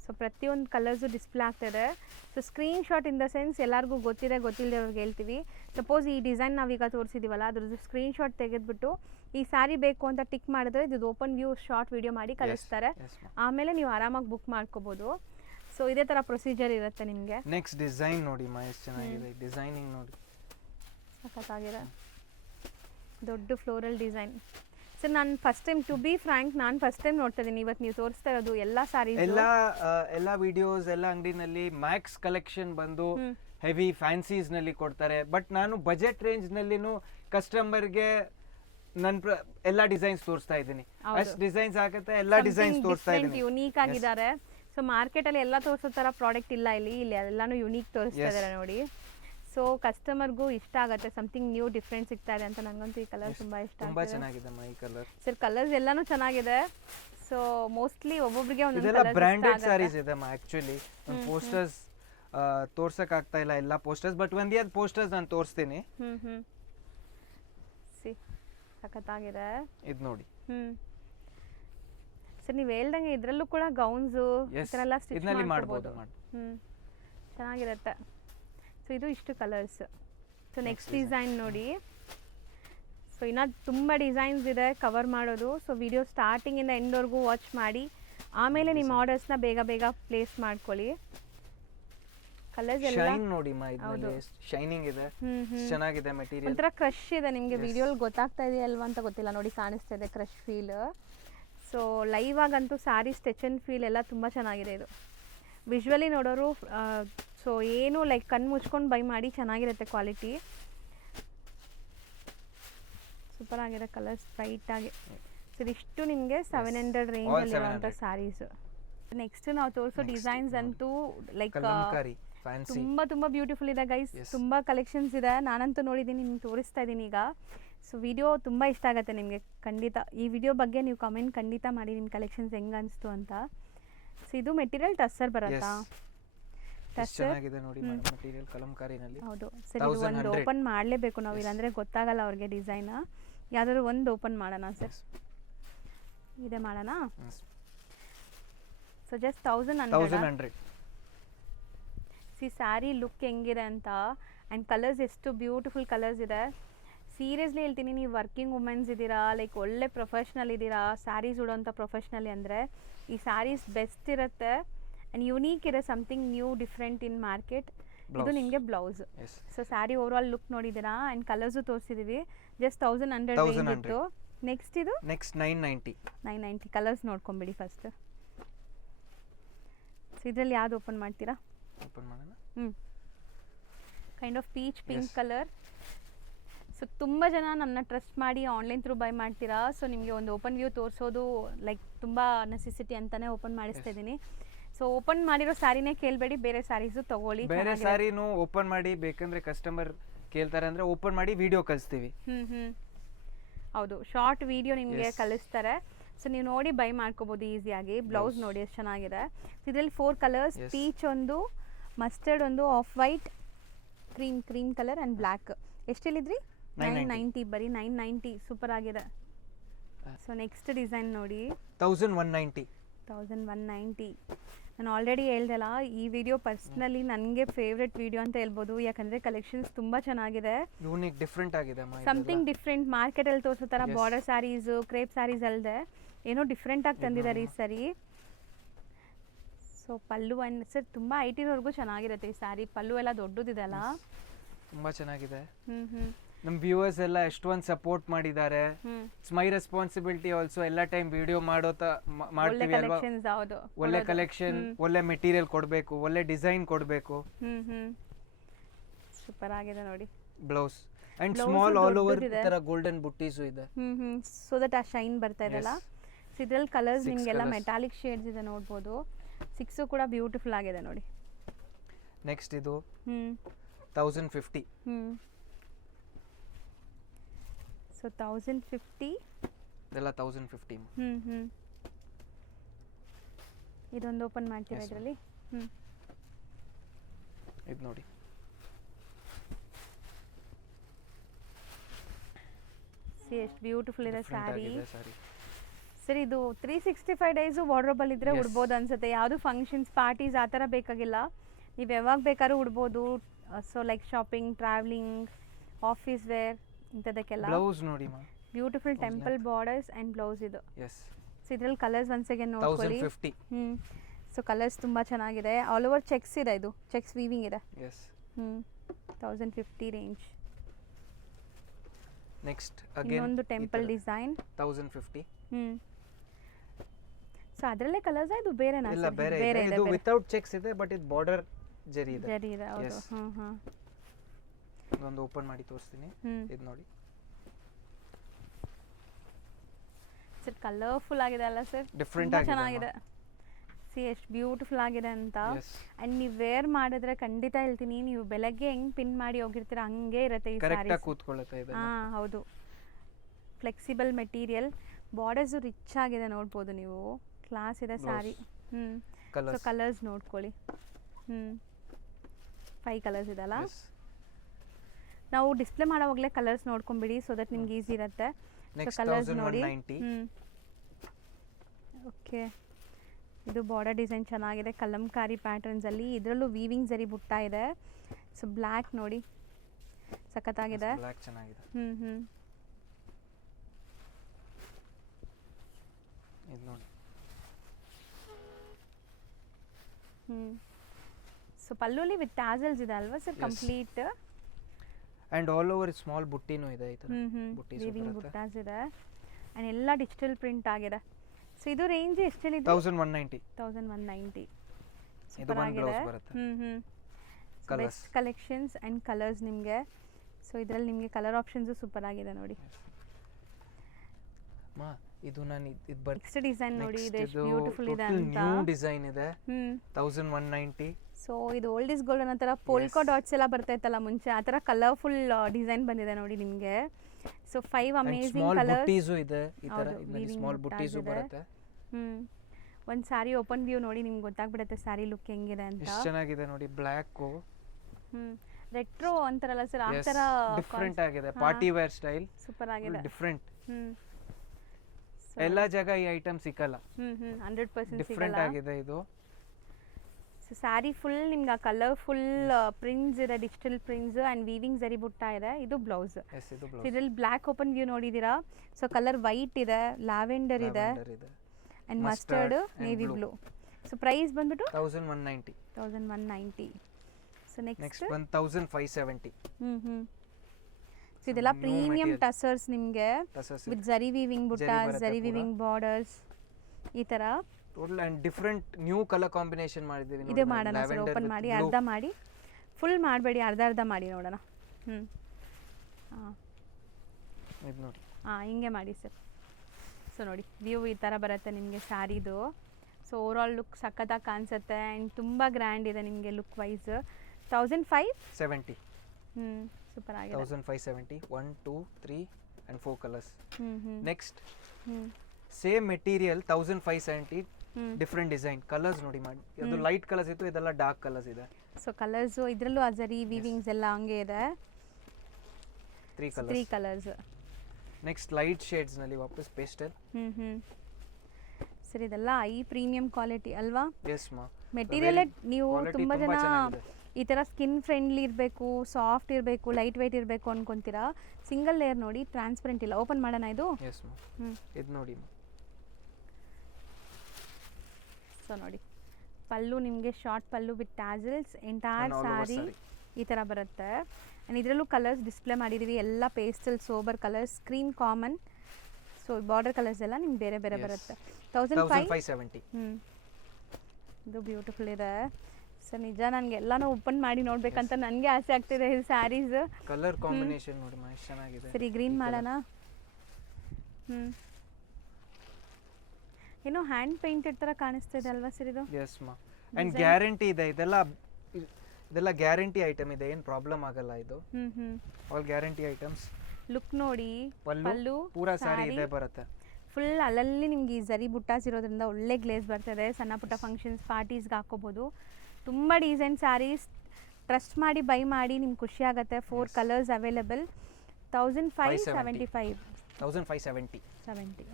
ಸೊ ಪ್ರತಿಯೊಂದು ಕಲರ್ಸು ಡಿಸ್ಪ್ಲೇ ಆಗ್ತಾಯಿದೆ. So screen shot in the sense ಎಲ್ಲರಿಗೂ ಗೊತ್ತಿದೆ, ಗೊತ್ತಿಲ್ಲದೆ ಅವ್ರಿಗೆ ಹೇಳ್ತೀವಿ. ಸಪೋಸ್ ಈ ಡಿಸೈನ್ ನಾವೀಗ ತೋರಿಸಿದ್ದೀವಲ್ಲ, ಅದ್ರದ್ದು ಸ್ಕ್ರೀನ್ ಶಾಟ್ ತೆಗೆದುಬಿಟ್ಟು ಈ ಸ್ಯಾರಿ ಬೇಕು ಅಂತ ಟಿಕ್ ಮಾಡಿದ್ರೆ ಇದು ಓಪನ್ ವ್ಯೂ ಶಾರ್ಟ್ ವಿಡಿಯೋ ಮಾಡಿ ಕಳಿಸ್ತಾರೆ. ಆಮೇಲೆ ನೀವು ಆರಾಮಾಗಿ ಬುಕ್ ಮಾಡ್ಕೋಬೋದು. ಸೊ ಸೊ ಇದೇ ಥರ ಪ್ರೊಸೀಜರ್ ಇರುತ್ತೆ ನಿಮಗೆ. ನೆಕ್ಸ್ಟ್ ಡಿಸೈನ್ ನೋಡಿ ಮಾ ಎಷ್ಟು ಚೆನ್ನಾಗಿದೆ, ಡಿಸೈನಿಂಗ್ ನೋಡಿ ಸಖತ್ತಾಗಿದೆ, ದೊಡ್ಡ ಫ್ಲೋರಲ್ ಡಿಸೈನ್. ಸರ್ ನಾನು first time, to be frank, ನಾನು ಫಸ್ಟ್ ಟೈಮ್ ನೋಡ್ತಾ ಇದ್ದೀನಿ ಇವತ್ತು ನೀವು ತೋರಿಸ್ತಾ ಇರೋದು ಎಲ್ಲ ಸ್ಯಾರೀಸ್. ಎಲ್ಲ ವಿಡಿಯೋಸ್ ಎಲ್ಲ ಅಂಗಡಿನಲ್ಲಿ ಮ್ಯಾಕ್ಸ್ ಕಲೆಕ್ಷನ್ ಬಂದು ಹೆವಿ ಫ್ಯಾನ್ಸೀಸ್ ನಲ್ಲಿ ಕೊಡ್ತಾರೆ. ಬಟ್ ನಾನು ಬಜೆಟ್ ರೇಂಜ್ ನಲ್ಲಿನೂ ಕಸ್ಟಮರ್ಗೆ ಎಲ್ಲ ಡಿಸೈನ್ಸ್ ತೋರಿಸ್ತಾ ಇದ್ದೀನಿ. ಅಷ್ಟು ಡಿಸೈನ್ಸ್ ಆಗುತ್ತೆ, ಎಲ್ಲ ಡಿಸೈನ್ಸ್ ತೋರಿಸ್ತಾ ಇದ್ದೀನಿ. ಯುನೀಕ್ ಆಗಿದ್ದಾರೆ. ಸೊ ಮಾರ್ಕೆಟ್ ಅಲ್ಲಿ ಎಲ್ಲ ತೋರಿಸೋ ತರ ಪ್ರಾಡಕ್ಟ್ ಇಲ್ಲ ಇಲ್ಲಿ ಎಲ್ಲಾನು ಯುನೀಕ್ ತೋರಿಸ್ತಾ ಇದ್ದಾರೆ ನೋಡಿ. ಸೊ ಕಸ್ಟಮರ್ಗೂ ಇಷ್ಟ ಆಗುತ್ತೆ, ಸಮಥಿಂಗ್ ನ್ಯೂ ಡಿಫ್ರೆಂಟ್ ಸಿಗ್ತಾ ಇದೆ ಅಂತ. ನನಗಂತೂ ಈ ಕಲರ್ ತುಂಬಾ ಇಷ್ಟ ಆಗಿದೆ. ತುಂಬಾ ಚೆನ್ನಾಗಿದೆ ಈ ಕಲರ್. ಸರ್ ಕಲರ್ಸ್ ಎಲ್ಲಾನು ಚೆನ್ನಾಗಿದೆ. ಸೊ ಮೋಸ್ಟ್ಲಿ ಒಬ್ಬೊಬ್ಬರಿಗೆ ಒಂದೊಂದು ಇದೆಲ್ಲ ಕಲರ್ ಬ್ರಾಂಡೆಡ್ ಸಾರೀಸ್ ಇದೆ ಆಕ್ಚುಲಿ. ಪೋಸ್ಟರ್ಸ್ ತೋರ್ಸಕ್ ಆಗ್ತಾ ಇಲ್ಲ ಎಲ್ಲ ಪೋಸ್ಟರ್ಸ್, ಬಟ್ ಒಂದೇ ಪೋಸ್ಟರ್ಸ್ ನಾನು ತೋರಿಸ್ತೀನಿ. ಸಿ ಸಖತ್ತಾಗಿದೆ ಇದು ನೋಡಿ. ಸರ್ ನೀವು ಹೇಳ್ದಂಗೆ ಇದರಲ್ಲೂ ಕೂಡ ಗೌನ್ಸ್ ಈ ಥರ ಎಲ್ಲ ಸ್ಟಿಚ್ ಮಾಡ್ಬೋದು. ಚೆನ್ನಾಗಿರುತ್ತೆ. ಸೊ ಇದು ಇಷ್ಟು ಕಲರ್ಸ್. ಸೊ ನೆಕ್ಸ್ಟ್ ಡಿಸೈನ್ ನೋಡಿ. ಸೊ ಇನ್ನು ತುಂಬ ಡಿಸೈನ್ಸ್ ಇದೆ ಕವರ್ ಮಾಡೋದು. ಸೊ ವಿಡಿಯೋ ಸ್ಟಾರ್ಟಿಂಗಿಂದ ಎಂಡ್ವರೆಗೂ ವಾಚ್ ಮಾಡಿ, ಆಮೇಲೆ ನಿಮ್ಮ ಆರ್ಡರ್ಸ್ನ ಬೇಗ ಬೇಗ ಪ್ಲೇಸ್ ಮಾಡ್ಕೊಳ್ಳಿ. ಕಲರ್ಸ್ ಎಲ್ಲ ಶೈನ್ ನೋಡಿ ಮಾ, ಇದರಲ್ಲಿ ಶೈನಿಂಗ್ ಇದೆ, ಚೆನ್ನಾಗಿದೆ ಮೆಟೀರಿಯಲ್. ಒಂಥರ ಕ್ರಶ್ ಇದೆ. ನಿಮಗೆ ವಿಡಿಯೋಲಿ ಗೊತ್ತಾಗ್ತಾ ಇದೆಯಾ ಅಲ್ವಾ ಅಂತ ಗೊತ್ತಿಲ್ಲ ನೋಡಿ, ಕಾಣಿಸ್ತಾ ಇದೆ ಕ್ರಶ್ ಫೀಲ್. ಸೊ ಲೈವ್ ಆಗಂತೂ ಸ್ಯಾರಿ ಸ್ಟಿಚ್ ಅಂಡ್ ಫೀಲ್ ಎಲ್ಲ ತುಂಬ ಚೆನ್ನಾಗಿದೆ. ಇದು ವಿಜುವಲಿ ನೋಡೋರು ಸೊ ಏನು ಲೈಕ್ ಕಣ್ಣು ಮುಚ್ಕೊಂಡು ಬೈ ಮಾಡಿ, ಚೆನ್ನಾಗಿರುತ್ತೆ ಕ್ವಾಲಿಟಿ. ಸೂಪರ್ ಆಗಿದೆ ಕಲರ್ಸ್, ಬ್ರೈಟ್ ಆಗಿ. ಸೊ ಇದಿಷ್ಟು ನಿಮಗೆ 700 ರೇಂಜಲ್ಲಿ ಇರುವಂಥ ಸ್ಯಾರೀಸ್. ನೆಕ್ಸ್ಟ್ ನಾವು ತೋರಿಸೋ ಡಿಸೈನ್ಸ್ ಅಂತೂ ಲೈಕ್ ತುಂಬ ತುಂಬ ಬ್ಯೂಟಿಫುಲ್ ಇದೆ ಗೈಸ್. ತುಂಬ ಕಲೆಕ್ಷನ್ಸ್ ಇದೆ, ನಾನಂತೂ ನೋಡಿದ್ದೀನಿ, ನಿಮ್ಗೆ ತೋರಿಸ್ತಾ ಇದ್ದೀನಿ ಈಗ. ಸೊ ವಿಡಿಯೋ ತುಂಬ ಇಷ್ಟ ಆಗುತ್ತೆ ನಿಮಗೆ ಖಂಡಿತ. ಈ ವಿಡಿಯೋ ಬಗ್ಗೆ ನೀವು ಕಮೆಂಟ್ ಖಂಡಿತ ಮಾಡಿ ನಿಮ್ಮ ಕಲೆಕ್ಷನ್ಸ್ ಹೆಂಗೆ ಅನಿಸ್ತು ಅಂತ. ಸೊ ಇದು ಮೆಟೀರಿಯಲ್ ಟಸ್ಸರ್ ಬರುತ್ತಾ? ಚೆನ್ನಾಗಿದೆ ನೋಡಿ ಮೆಟೀರಿಯಲ್ ಕಲಂಕಾರಿನಲ್ಲಿ. ಹೌದು ಸರ್, ಇದು ಒಂದು ಓಪನ್ ಮಾಡಲೇಬೇಕು ನಾವು, ಇಲ್ಲಾಂದರೆ ಗೊತ್ತಾಗಲ್ಲ ಅವ್ರಿಗೆ ಡಿಸೈನ್. ಯಾವ್ದಾದ್ರು ಒಂದು ಓಪನ್ ಮಾಡೋಣ ಸರ್, ಇದೆ ಮಾಡೋಣ. So just 1100. C sari look ಹೆಂಗಿದೆ ಅಂತ, ಆ್ಯಂಡ್ ಕಲರ್ಸ್ ಎಷ್ಟು ಬ್ಯೂಟಿಫುಲ್ ಕಲರ್ಸ್ ಇದೆ. ಸೀರಿಯಸ್ಲಿ ಹೇಳ್ತೀನಿ, ನೀವು ವರ್ಕಿಂಗ್ ವುಮೆನ್ಸ್ ಇದ್ದೀರಾ, ಲೈಕ್ ಒಳ್ಳೆ ಪ್ರೊಫೆಷ್ನಲ್ ಇದ್ದೀರಾ, ಸ್ಯಾರೀಸ್ ಉಡೋಂಥ ಪ್ರೊಫೆಷ್ನಲಿ ಅಂದರೆ ಈ ಸ್ಯಾರೀಸ್ ಬೆಸ್ಟ್ ಇರುತ್ತೆ. ಆ್ಯಂಡ್ ಯುನೀಕ್ ಇದೆ, something new different in market. ಇದು ನಿಮಗೆ blouse. So sari over all look ನೋಡಿದ್ದೀರಾ, ಆ್ಯಂಡ್ ಕಲರ್ಸು ತೋರಿಸಿದ್ದೀವಿ. ಜಸ್ಟ್ 1100 ರೇಂಜ್ ಇತ್ತು. ನೆಕ್ಸ್ಟ್ ಇದು ನೆಕ್ಸ್ಟ್ 990 ಕಲರ್ಸ್ ನೋಡ್ಕೊಂಬಿಡಿ ಫಸ್ಟ್. ಸೊ ಇದರಲ್ಲಿ ಯಾವ್ದು ಓಪನ್ ಮಾಡ್ತೀರಾ? ಓಪನ್ ಮಾಡೋಣ. Kind of peach pink colour. So ತುಂಬ ಜನ ನನ್ನ ಟ್ರಸ್ಟ್ ಮಾಡಿ ಆನ್ಲೈನ್ ಥ್ರೂ ಬೈ ಮಾಡ್ತೀರಾ. ಸೊ ನಿಮಗೆ ಒಂದು ಓಪನ್ ವ್ಯೂ ತೋರಿಸೋದು ಲೈಕ್ ತುಂಬ ನೆಸೆಸಿಟಿ ಅಂತಲೇ ಓಪನ್ ಮಾಡಿಸ್ತಾ ಇದ್ದೀನಿ. ಸೊ ಓಪನ್ ಮಾಡಿರೋ ಸ್ಯಾರಿನೇ ಕೇಳಬೇಡಿ, ಬೇರೆ ಸ್ಯಾರೀಸು ತಗೊಳ್ಳಿ. ಬೇರೆ ಸ್ಯಾರಿನೂ ಓಪನ್ ಮಾಡಿ ಬೇಕಂದ್ರೆ ಕಸ್ಟಮರ್ ಕೇಳ್ತಾರೆ ಅಂದರೆ ಓಪನ್ ಮಾಡಿ ವಿಡಿಯೋ ಕಳಿಸ್ತೀವಿ. ಹೌದು, ಶಾರ್ಟ್ ವಿಡಿಯೋ ನಿಮಗೆ ಕಳಿಸ್ತಾರೆ. ಸೊ ನೀವು ನೋಡಿ ಬೈ ಮಾಡ್ಕೋಬೋದು ಈಸಿಯಾಗಿ. ಬ್ಲೌಸ್ ನೋಡಿ ಎಷ್ಟು ಚೆನ್ನಾಗಿದೆ. ಇದರಲ್ಲಿ 4 ಕಲರ್ಸ್, ಪೀಚ್ ಒಂದು, ಮಸ್ಟರ್ಡ್ ಒಂದು, of white, cream colour and black. ಎಷ್ಟು ಹೇಳಿದ್ರಿ? 990. ಬರೀ 990. ಸೂಪರ್ ಆಗಿದೆ. ಸೊ ನೆಕ್ಸ್ಟ್ ಡಿಸೈನ್ ನೋಡಿ, 1190. ನಾನು ಆಲ್ರೆಡಿ ಹೇಳ್ದಲ್ಲ, ಈ ವಿಡಿಯೋ ಪರ್ಸ್ನಲಿ ನನಗೆ ಫೇವ್ರೆಟ್ ವಿಡಿಯೋ ಅಂತ ಹೇಳ್ಬೋದು. ಯಾಕಂದರೆ ಕಲೆಕ್ಷನ್ಸ್ ತುಂಬ ಚೆನ್ನಾಗಿದೆ, ಯೂನಿಕ್ ಡಿಫ್ರೆಂಟ್ ಆಗಿದೆ. Something different. ಮಾರ್ಕೆಟಲ್ಲಿ ತೋರಿಸೋ ಥರ ಬಾರ್ಡರ್ ಸ್ಯಾರೀಸು, ಕ್ರೇಪ್ ಸ್ಯಾರೀಸ್ ಅಲ್ಲದೆ ಏನೋ ಡಿಫ್ರೆಂಟಾಗಿ ತಂದಿದ್ದಾರೆ ಈ ಸರಿ. ಸೊ ಪಲ್ಲು ಆ್ಯಂಡ್ ಸರ್ ತುಂಬ 18ವರೆಗೂ ಚೆನ್ನಾಗಿರುತ್ತೆ ಈ ಸ್ಯಾರಿ. ಪಲ್ಲು ಎಲ್ಲ ದೊಡ್ಡದಿದೆ ಅಲ್ಲ, ತುಂಬ ಚೆನ್ನಾಗಿದೆ. ನಮ್ಮ ವ್ಯೂವರ್ಸ್ ಎಲ್ಲ ಎಷ್ಟೊಂದು ಸಪೋರ್ಟ್ ಮಾಡಿದ್ದಾರೆ. ಇಟ್ಸ್ ಮೈ ರೆಸ್ಪಾನ್ಸಿಬಿಲಿಟಿ ಆಲ್ಸೋ, ಎಲ್ಲ ಟೈಮ್ ವಿಡಿಯೋ ಮಾಡ್ತೀವಿ ಅಲ್ವಾ. ಒಳ್ಳೆ ಕಲೆಕ್ಷನ್, ಒಳ್ಳೆ ಮೆಟೀರಿಯಲ್ ಕೊಡಬೇಕು, ಒಳ್ಳೆ ಡಿಸೈನ್ ಕೊಡಬೇಕು. ಸೂಪರ್ ಆಗಿದೆ ನೋಡಿ blouse. And small all over ತರ ಗೋಲ್ಡನ್ ಬುಟ್ಟೀಸು ಇದೆ. ಸೊ ದಟ್ ಆ ಶೈನ್ ಬರ್ತಾ ಇದೆಲ್ಲ. ಸೊ ಇದ್ರಲ್ಲಿ ಕಲರ್ಸ್ ನಿಮಗೆಲ್ಲ ಮೆಟಾಲಿಕ್ ಶೇಡ್ಸ್ ಇದೆ ನೋಡ್ಬೋದು. 6 ಕೂಡ ಬ್ಯೂಟಿಫುಲ್ ಆಗಿದೆ ನೋಡಿ. ನೆಕ್ಸ್ಟ್ ಇದು 1050. ಸೊ 1050 ಇದೆಲ್ಲ 1050. ಇದೊಂದು ಓಪನ್ ಮಾಡ್ತೀರಾ ಇದರಲ್ಲಿ? ಇದು ನೋಡಿ, ಎಷ್ಟು ಬ್ಯೂಟಿಫುಲ್ ಇದೆ ಸ್ಯಾರಿ. ಸರ್ ಇದು 365 ಡೇಸು ವಾರ್ಡ್ರೋಬಲ್ಲಿ ಇದ್ರೆ ಉಡ್ಬೋದು ಅನ್ಸುತ್ತೆ. ಯಾವುದು ಫಂಕ್ಷನ್ಸ್, ಪಾರ್ಟೀಸ್ ಆ ಥರ ಬೇಕಾಗಿಲ್ಲ, ನೀವು ಯಾವಾಗ ಬೇಕಾದ್ರೂ ಉಡ್ಬೋದು. So like shopping, travelling, office wear ಇಂಥದಕ್ಕೆಲ್ಲ. ಬ್ಲೌಸ್ ನೋಡಿ beautiful temple borders and blouse ಇದು. ಸೊ ಇದ್ರಲ್ಲಿ ಕಲರ್ಸ್ ಒನ್ಸ್ ಅಗೇನ್ ನೋಡ್ಕೊಳ್ಳಿ. 1050. ಸೊ ಸೊ ಕಲರ್ಸ್ ತುಂಬ ಚೆನ್ನಾಗಿದೆ. ಆಲ್ ಓವರ್ ಚೆಕ್ಸ್ ಇದೆ, ಇದು ಚೆಕ್ಸ್ ವೀವಿಂಗ್ ಇದೆ. ಎಸ್. 1050 ರೇಂಜ್. ನೆಕ್ಸ್ಟ್ ಅಗೇನ್ ಇನ್ನೊಂದು ಟೆಂಪಲ್ ಡಿಸೈನ್ 1050. ಸೊ ಅದರಲ್ಲೇ ಕಲರ್ಸ್ ಇದು ಬೇರೆನಾ? ಇಲ್ಲ ಬೇರೆ ಇದೆ. ಇದು ವಿತೌಟ್ ಚೆಕ್ಸ್ ಇದೆ ಬಟ್ ಇದು ಬಾರ್ಡರ್ ಜರಿ ಇದೆ. ಜರಿ ಇದೆ, ಹೌದು. ಒಂದು ಓಪನ್ ಮಾಡಿ ತೋರಿಸ್ತೀನಿ. ಇದು ನೋಡಿ ಸರ್, ಕಲರ್ಫುಲ್ ಆಗಿದೆ ಅಲ್ಲ ಸರ್? ಡಿಫರೆಂಟ್ ಆಗಿದೆ, ಚೆನ್ನಾಗಿದೆ. ಸಿ ಎಷ್ಟು ಬ್ಯೂಟಿಫುಲ್ ಆಗಿದೆ ಅಂತ. ಅಂಡ್ ನೀವು ವೇರ್ ಮಾಡಿದ್ರೆ ಖಂಡಿತ ಹೇಳ್ತೀನಿ, ನೀವು ಬೆಳಗ್ಗೆ ಹೆಂಗ್ ಪಿನ್ ಮಾಡಿ ಹೋಗಿರ್ತೀರ ಹಂಗೆ ಇರುತ್ತೆ ಈ ಕರೆಕ್ಟ್ ಆಗಿ ಕೂತ್ಕೊಳ್ಳುತ್ತೆ ಇದು. ಹೌದು, ಫ್ಲೆಕ್ಸಿಬಲ್ ಮೆಟೀರಿಯಲ್. ಬಾರ್ಡರ್ಸ್ ರಿಚ್ ಆಗಿದೆ, ನೋಡ್ಬೋದು ನೀವು. ಕ್ಲಾಸ್ ಇದೆ ಸ್ಯಾರಿ. ಸೊ ಕಲರ್ಸ್ ನೋಡ್ಕೊಳ್ಳಿ. 5 ಕಲರ್ಸ್ ಇದಲ್ಲ. ನಾವು ಡಿಸ್ಪ್ಲೇ ಮಾಡೋವಾಗಲೇ ಕಲರ್ಸ್ ನೋಡ್ಕೊಂಬಿಡಿ, ಸೊ ದಟ್ ನಿಮ್ಗೆ ಈಸಿ ಇರುತ್ತೆ. ಸೊ ಕಲರ್ಸ್ ನೋಡಿ. ಓಕೆ, ಇದು ಬಾರ್ಡರ್ ಡಿಸೈನ್ ಚೆನ್ನಾಗಿದೆ, ಕಲಂಕಾರಿ ಪ್ಯಾಟರ್ನ್ಸಲ್ಲಿ. ಇದರಲ್ಲೂ ವೀವಿಂಗ್ ಜರಿ ಬುಟ್ಟ ಇದೆ. ಸೊ ಬ್ಲ್ಯಾಕ್ ನೋಡಿ, ಸಖತ್ತಾಗಿದೆ. ಬ್ಲ್ಯಾಕ್ ಚೆನ್ನಾಗಿದೆ. ಇದು ನೋಡಿ. ಸೊ ಪಲ್ಲುಲಿ ವಿತ್ ಟ್ಯಾಸಲ್ಸ್ ಇದೆ ಅಲ್ವಾ sir? Complete. And all over small ಬುಟ್ಟಿನೂ ಇದೆ. ಇದು ಬುಟ್ಟಿ ವೀವಿಂಗ್ ಬುಟ್ಟಾಸ್ ಇದೆ ಅಂಡ್ ಎಲ್ಲ ಡಿಜಿಟಲ್ ಪ್ರಿಂಟ್ ಆಗಿದೆ. ಸೊ ಇದು ರೇಂಜ್ ಎಷ್ಟು ಹೇಳಿದ್ರಿ? 1190. 1190. ಇದು ಒಂದು ಬ್ಲೌಸ್ ಬರುತ್ತೆ. ಬೆಸ್ಟ್ ಕಲೆಕ್ಷನ್ಸ್ ಅಂಡ್ ಕಲರ್ಸ್ ನಿಮಗೆ. ಸೊ ಇದರಲ್ಲಿ ನಿಮಗೆ ಕಲರ್ ಆಪ್ಷನ್ಸ್ ಸೂಪರ್ ಆಗಿದೆ ನೋಡಿ. ಮಾ ಇದು ನಾನು ಇದು ಬರ್ ನೆಕ್ಸ್ಟ್ ಡಿಸೈನ್ ನೋಡಿ, ಇದು ಎಷ್ಟು ಬ್ಯೂಟಿಫುಲ್ ಇದೆ ಅಂತ. ನ್ಯೂ ಡಿಸೈನ್ ಇದೆ. 1190. ಸೊ ಇದು ಓಲ್ಡ್ ಇಸ್ ಗೋಲ್ಡ್ ಅನ್ನೋ ಥರ ಪೋಲ್ಕೋ ಡಾಟ್ಸ್ ಎಲ್ಲ ಬರ್ತಾ ಇತ್ತಲ್ಲ ಮುಂಚೆ, ಆ ಥರ ಕಲರ್ಫುಲ್ ಡಿಸೈನ್ ಬಂದಿದೆ ನೋಡಿ ನಿಮಗೆ. So 5 amazing colours. ಬುಟ್ಟೀಸು ಇದೆ, ಈ ತರ ಇದರಲ್ಲಿ ಸ್ಮಾಲ್ ಬುಟ್ಟೀಸು ಬರುತ್ತೆ. ಒಂದು ಸ್ಯಾರಿ ಓಪನ್ ವ್ಯೂ ನೋಡಿ, ನಿಮ್ಗೆ ಗೊತ್ತಾಗ್ಬಿಡುತ್ತೆ ಸ್ಯಾರಿ ಲುಕ್ ಹೆಂಗಿದೆ ಅಂತ. ಎಷ್ಟು ಚೆನ್ನಾಗಿದೆ ನೋಡಿ. ಬ್ಲ್ಯಾಕ್ ರೆಟ್ರೋ ಅಂತಾರಲ್ಲ ಸರ್, ಆ ಥರ ಡಿಫರೆಂಟ್ ಆಗಿದೆ. ಪಾರ್ಟಿ ವೇರ್ ಸ್ಟೈಲ್ ಸೂಪರ್ ಆಗಿದೆ. ಡಿಫರೆಂಟ್. ಎಲ್ಲ ಜಾಗ ಈ ಐಟಮ್ ಸಿಕ್ಕಲ್ಲ. 100% ಡಿಫರೆಂಟ್ ಆಗಿದೆ ಇದು. ಸೊ ಸ್ಯಾರಿ ಫುಲ್ ನಿಮ್ಗೆ ಕಲರ್ಫುಲ್ ಪ್ರಿಂಟ್ಸ್ ಇದೆ, ಡಿಜಿಟಲ್ ಪ್ರಿಂಟ್ಸ್ ಅಂಡ್ ವೀವಿಂಗ್ ಜರಿ ಬುಟ್ಟ ಇದೆ. ಇದು ಬ್ಲೌಸ್. ಇದರಲ್ಲಿ ಬ್ಲ್ಯಾಕ್ ಓಪನ್ ವ್ಯೂ ನೋಡಿದೀರಾ. ಸೊ ಕಲರ್ ವೈಟ್ ಇದೆ, ಲ್ಯಾವೆಂಡರ್ ಇದೆ and mustard, navy blue. So price ಬಂದ್ಬಿಟ್ಟು 1190. 1190. So next 1570. ಸೊ ಇದೆಲ್ಲ ಪ್ರೀಮಿಯಂ ಟಸರ್ಸ್ ನಿಮಗೆ ವಿತ್ ಜರಿ ವೀವಿಂಗ್ ಬುಟ್ಟ, ಜರಿ ವೀವಿಂಗ್ ಬಾರ್ಡರ್ಸ್, ಈ ತರ total and different new colour combination ಮಾಡಿದ್ದೀವಿ. ಇದು ಮಾಡೋಣ ಸರ್, ಓಪನ್ ಮಾಡಿ ಅರ್ಧ ಮಾಡಿ, ಫುಲ್ ಮಾಡಬೇಡಿ, ಅರ್ಧ ಅರ್ಧ ಮಾಡಿ ನೋಡೋಣ. ಇದು ನೋಡಿ. ಹಿಂಗೆ ಮಾಡಿ ಸರ್. ಸೊ ನೋಡಿ ವ್ಯೂ ಈ ಥರ ಬರುತ್ತೆ ನಿಮಗೆ ಸ್ಯಾರಿದು. ಸೊ ಓವರಾಲ್ ಲುಕ್ ಸಖತ್ತಾಗಿ ಕಾಣಿಸುತ್ತೆ ಆ್ಯಂಡ್ ತುಂಬ ಗ್ರ್ಯಾಂಡ್ ಇದೆ ನಿಮಗೆ ಲುಕ್ ವೈಸ್. 1570. ಸೂಪರ್ ಆಗಿದೆ. 1570. 1 2 3 and 4 colors. Next same material 1570, different design. Colors ನೋಡಿ ಮಾಡಿ, ಇದು ಲೈಟ್ ಕಲರ್ಸ್ ಇತ್ತು, ಇದೆಲ್ಲ ಡಾರ್ಕ್ ಕಲರ್ಸ್ ಇದೆ. ಸೊ ಕಲರ್ಸ್ ಇದರಲ್ಲೂ ಅಜರಿ ವೀವಿಂಗ್ಸ್ ಎಲ್ಲ ಹಂಗೆ ಇದೆ. 3 ಕಲರ್ಸ್. ನೆಕ್ಸ್ಟ್ ಲೈಟ್ ಶೇಡ್ಸ್ ನಲ್ಲಿ ವಾಪಸ್ ಪೇಸ್ಟಲ್. ಸರ್ ಇದೆಲ್ಲ ಪ್ರೀಮಿಯಂ ಕ್ವಾಲಿಟಿ ಅಲ್ವಾ? ಎಸ್ ಮಾ. ಮೆಟೀರಿಯಲ್ ನೀವು ತುಂಬ ಜನ ಈ ಥರ ಸ್ಕಿನ್ ಫ್ರೆಂಡ್ಲಿ ಇರಬೇಕು, ಸಾಫ್ಟ್ ಇರಬೇಕು, ಲೈಟ್ ವೆಯ್ಟ್ ಇರಬೇಕು ಅನ್ಕೊಂತೀರಾ. ಸಿಂಗಲ್ ಲೇಯರ್ ನೋಡಿ, ಟ್ರಾನ್ಸ್ಪರೆಂಟ್ ಇಲ್ಲ. ಓಪನ್ ಮಾಡೋಣ ಇದು. ಎಸ್ ಮಾ. ಇದು ನೋಡಿ. ಸೊ ನೋಡಿ ಪಲ್ಲು ನಿಮಗೆ short pallu with tassels, entire sari ಈ ಥರ ಬರುತ್ತೆ. ಆ್ಯಂಡ್ ಇದರಲ್ಲೂ ಕಲರ್ಸ್ ಡಿಸ್ಪ್ಲೇ ಮಾಡಿದ್ದೀವಿ, ಎಲ್ಲ pastel sober colours, cream common. So border colours ಎಲ್ಲ ನಿಮ್ಗೆ ಬೇರೆ ಬೇರೆ ಬರುತ್ತೆ. 1570. ಇದು ಬ್ಯೂಟಿಫುಲ್ ಇದೆ ಸರ್. ನಿಜ ನನಗೆ ಎಲ್ಲಾನು ಓಪನ್ ಮಾಡಿ ನೋಡ್ಬೇಕಂತ ನನಗೆ ಆಸೆ ಆಗ್ತಿದೆ. ಈ ಸ್ಯಾರೀಸ್ ಕಲರ್ ಕಾಂಬಿನೇಷನ್ ನೋಡಿ ಮಾ, ಎಷ್ಟು ಚೆನ್ನಾಗಿದೆ. ಸರಿ ಗ್ರೀನ್ ಮಾಡೋಣ. ಏನೋ ಹ್ಯಾಂಡ್ ಪೇಂಟೆಡ್ ಥರ ಕಾಣಿಸ್ತಿದೆ ಅಲ್ವಾ ಸರ್ ಇದು? ಎಸ್ ಮಾ. ಆ್ಯಂಡ್ ಗ್ಯಾರಂಟಿ ಇದೆ, ಇದೆಲ್ಲ ಗ್ಯಾರಂಟಿ ಐಟಮ್ ಇದೆ, ಏನು ಪ್ರಾಬ್ಲಮ್ ಆಗಲ್ಲ ಇದು. All guarantee items. ಲುಕ್ ನೋಡಿ, ಪಲ್ಲು ಪೂರಾ ಸ್ಯಾರಿ ಇದೆ ಬರುತ್ತೆ. ಫುಲ್ ಅಲ್ಲಲ್ಲಿ ನಿಮ್ಗೆ ಈ ಜರಿ ಬುಟ್ಟಾಸ್ ಇರೋದ್ರಿಂದ ಒಳ್ಳೆ ಗ್ಲೇಸ್ ಬರ್ತದೆ. ಸಣ್ಣ ಪುಟ್ಟ ಫಂಕ್ಷನ್ಸ್ ಪಾರ್ಟೀಸ್ಗೆ ಹಾಕೋಬೋದು. ತುಂಬ ಡಿಸೈನ್ ಸ್ಯಾರೀಸ್, ಟ್ರಸ್ಟ್ ಮಾಡಿ ಬೈ ಮಾಡಿ, ನಿಮ್ಗೆ ಖುಷಿ ಆಗುತ್ತೆ. 4 ಕಲರ್ಸ್ ಅವೈಲೇಬಲ್. 1575. 1570.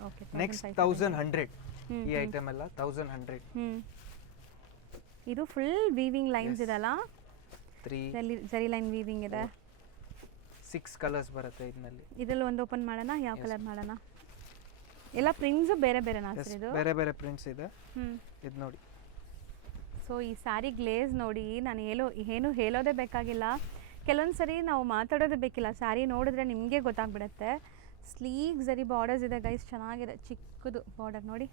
ಓಕೆ. ನೆಕ್ಸ್ಟ್ 1100. ಈ ಐಟಮ್ ಎಲ್ಲ 1100. ಇದು ಫುಲ್ ವೀವಿಂಗ್ ಲೈನ್ಸ್ ಇದೆಲ್ಲ, 3 ಜರಿ ಲೈನ್ ವೀವಿಂಗ್ ಇದೆ. 6 ಕಲರ್ಸ್ ಬರುತ್ತೆ ಇದರಲ್ಲಿ. ಇದರಲ್ಲಿ ಒಂದು ಓಪನ್ ಮಾಡೋಣ. ಯಾವ ಕಲರ್ ಮಾಡೋಣ? ಎಲ್ಲ ಪ್ರಿಂಟ್ಸ್ ಬೇರೆ ಬೇರೆನಾ ಸರ್ ಇದು? ಬೇರೆ ಬೇರೆ ಪ್ರಿಂಟ್ಸ್ ಇದೆ. ಇದು ನೋಡಿ. ಸೊ ಈ ಸ್ಯಾರಿ ಗ್ಲೇಸ್ ನೋಡಿ, ನಾನು ಏನು ಹೇಳೋದೇ ಬೇಕಾಗಿಲ್ಲ, ಕೆಲವೊಂದು ಸರಿ ನಾವು ಮಾತಾಡೋದೇ ಬೇಕಿಲ್ಲ, ಸ್ಯಾರಿ ನೋಡಿದ್ರೆ ನಿಮಗೆ ಗೊತ್ತಾಗ್ಬಿಡುತ್ತೆ. ಸ್ಲೀಕ್ ಝರಿ ಬಾರ್ಡರ್ಸ್ ಇದೆ ಗೈಸ್, ಚೆನ್ನಾಗಿದೆ, ಚಿಕ್ಕದು ಬಾರ್ಡರ್ ನೋಡಿ.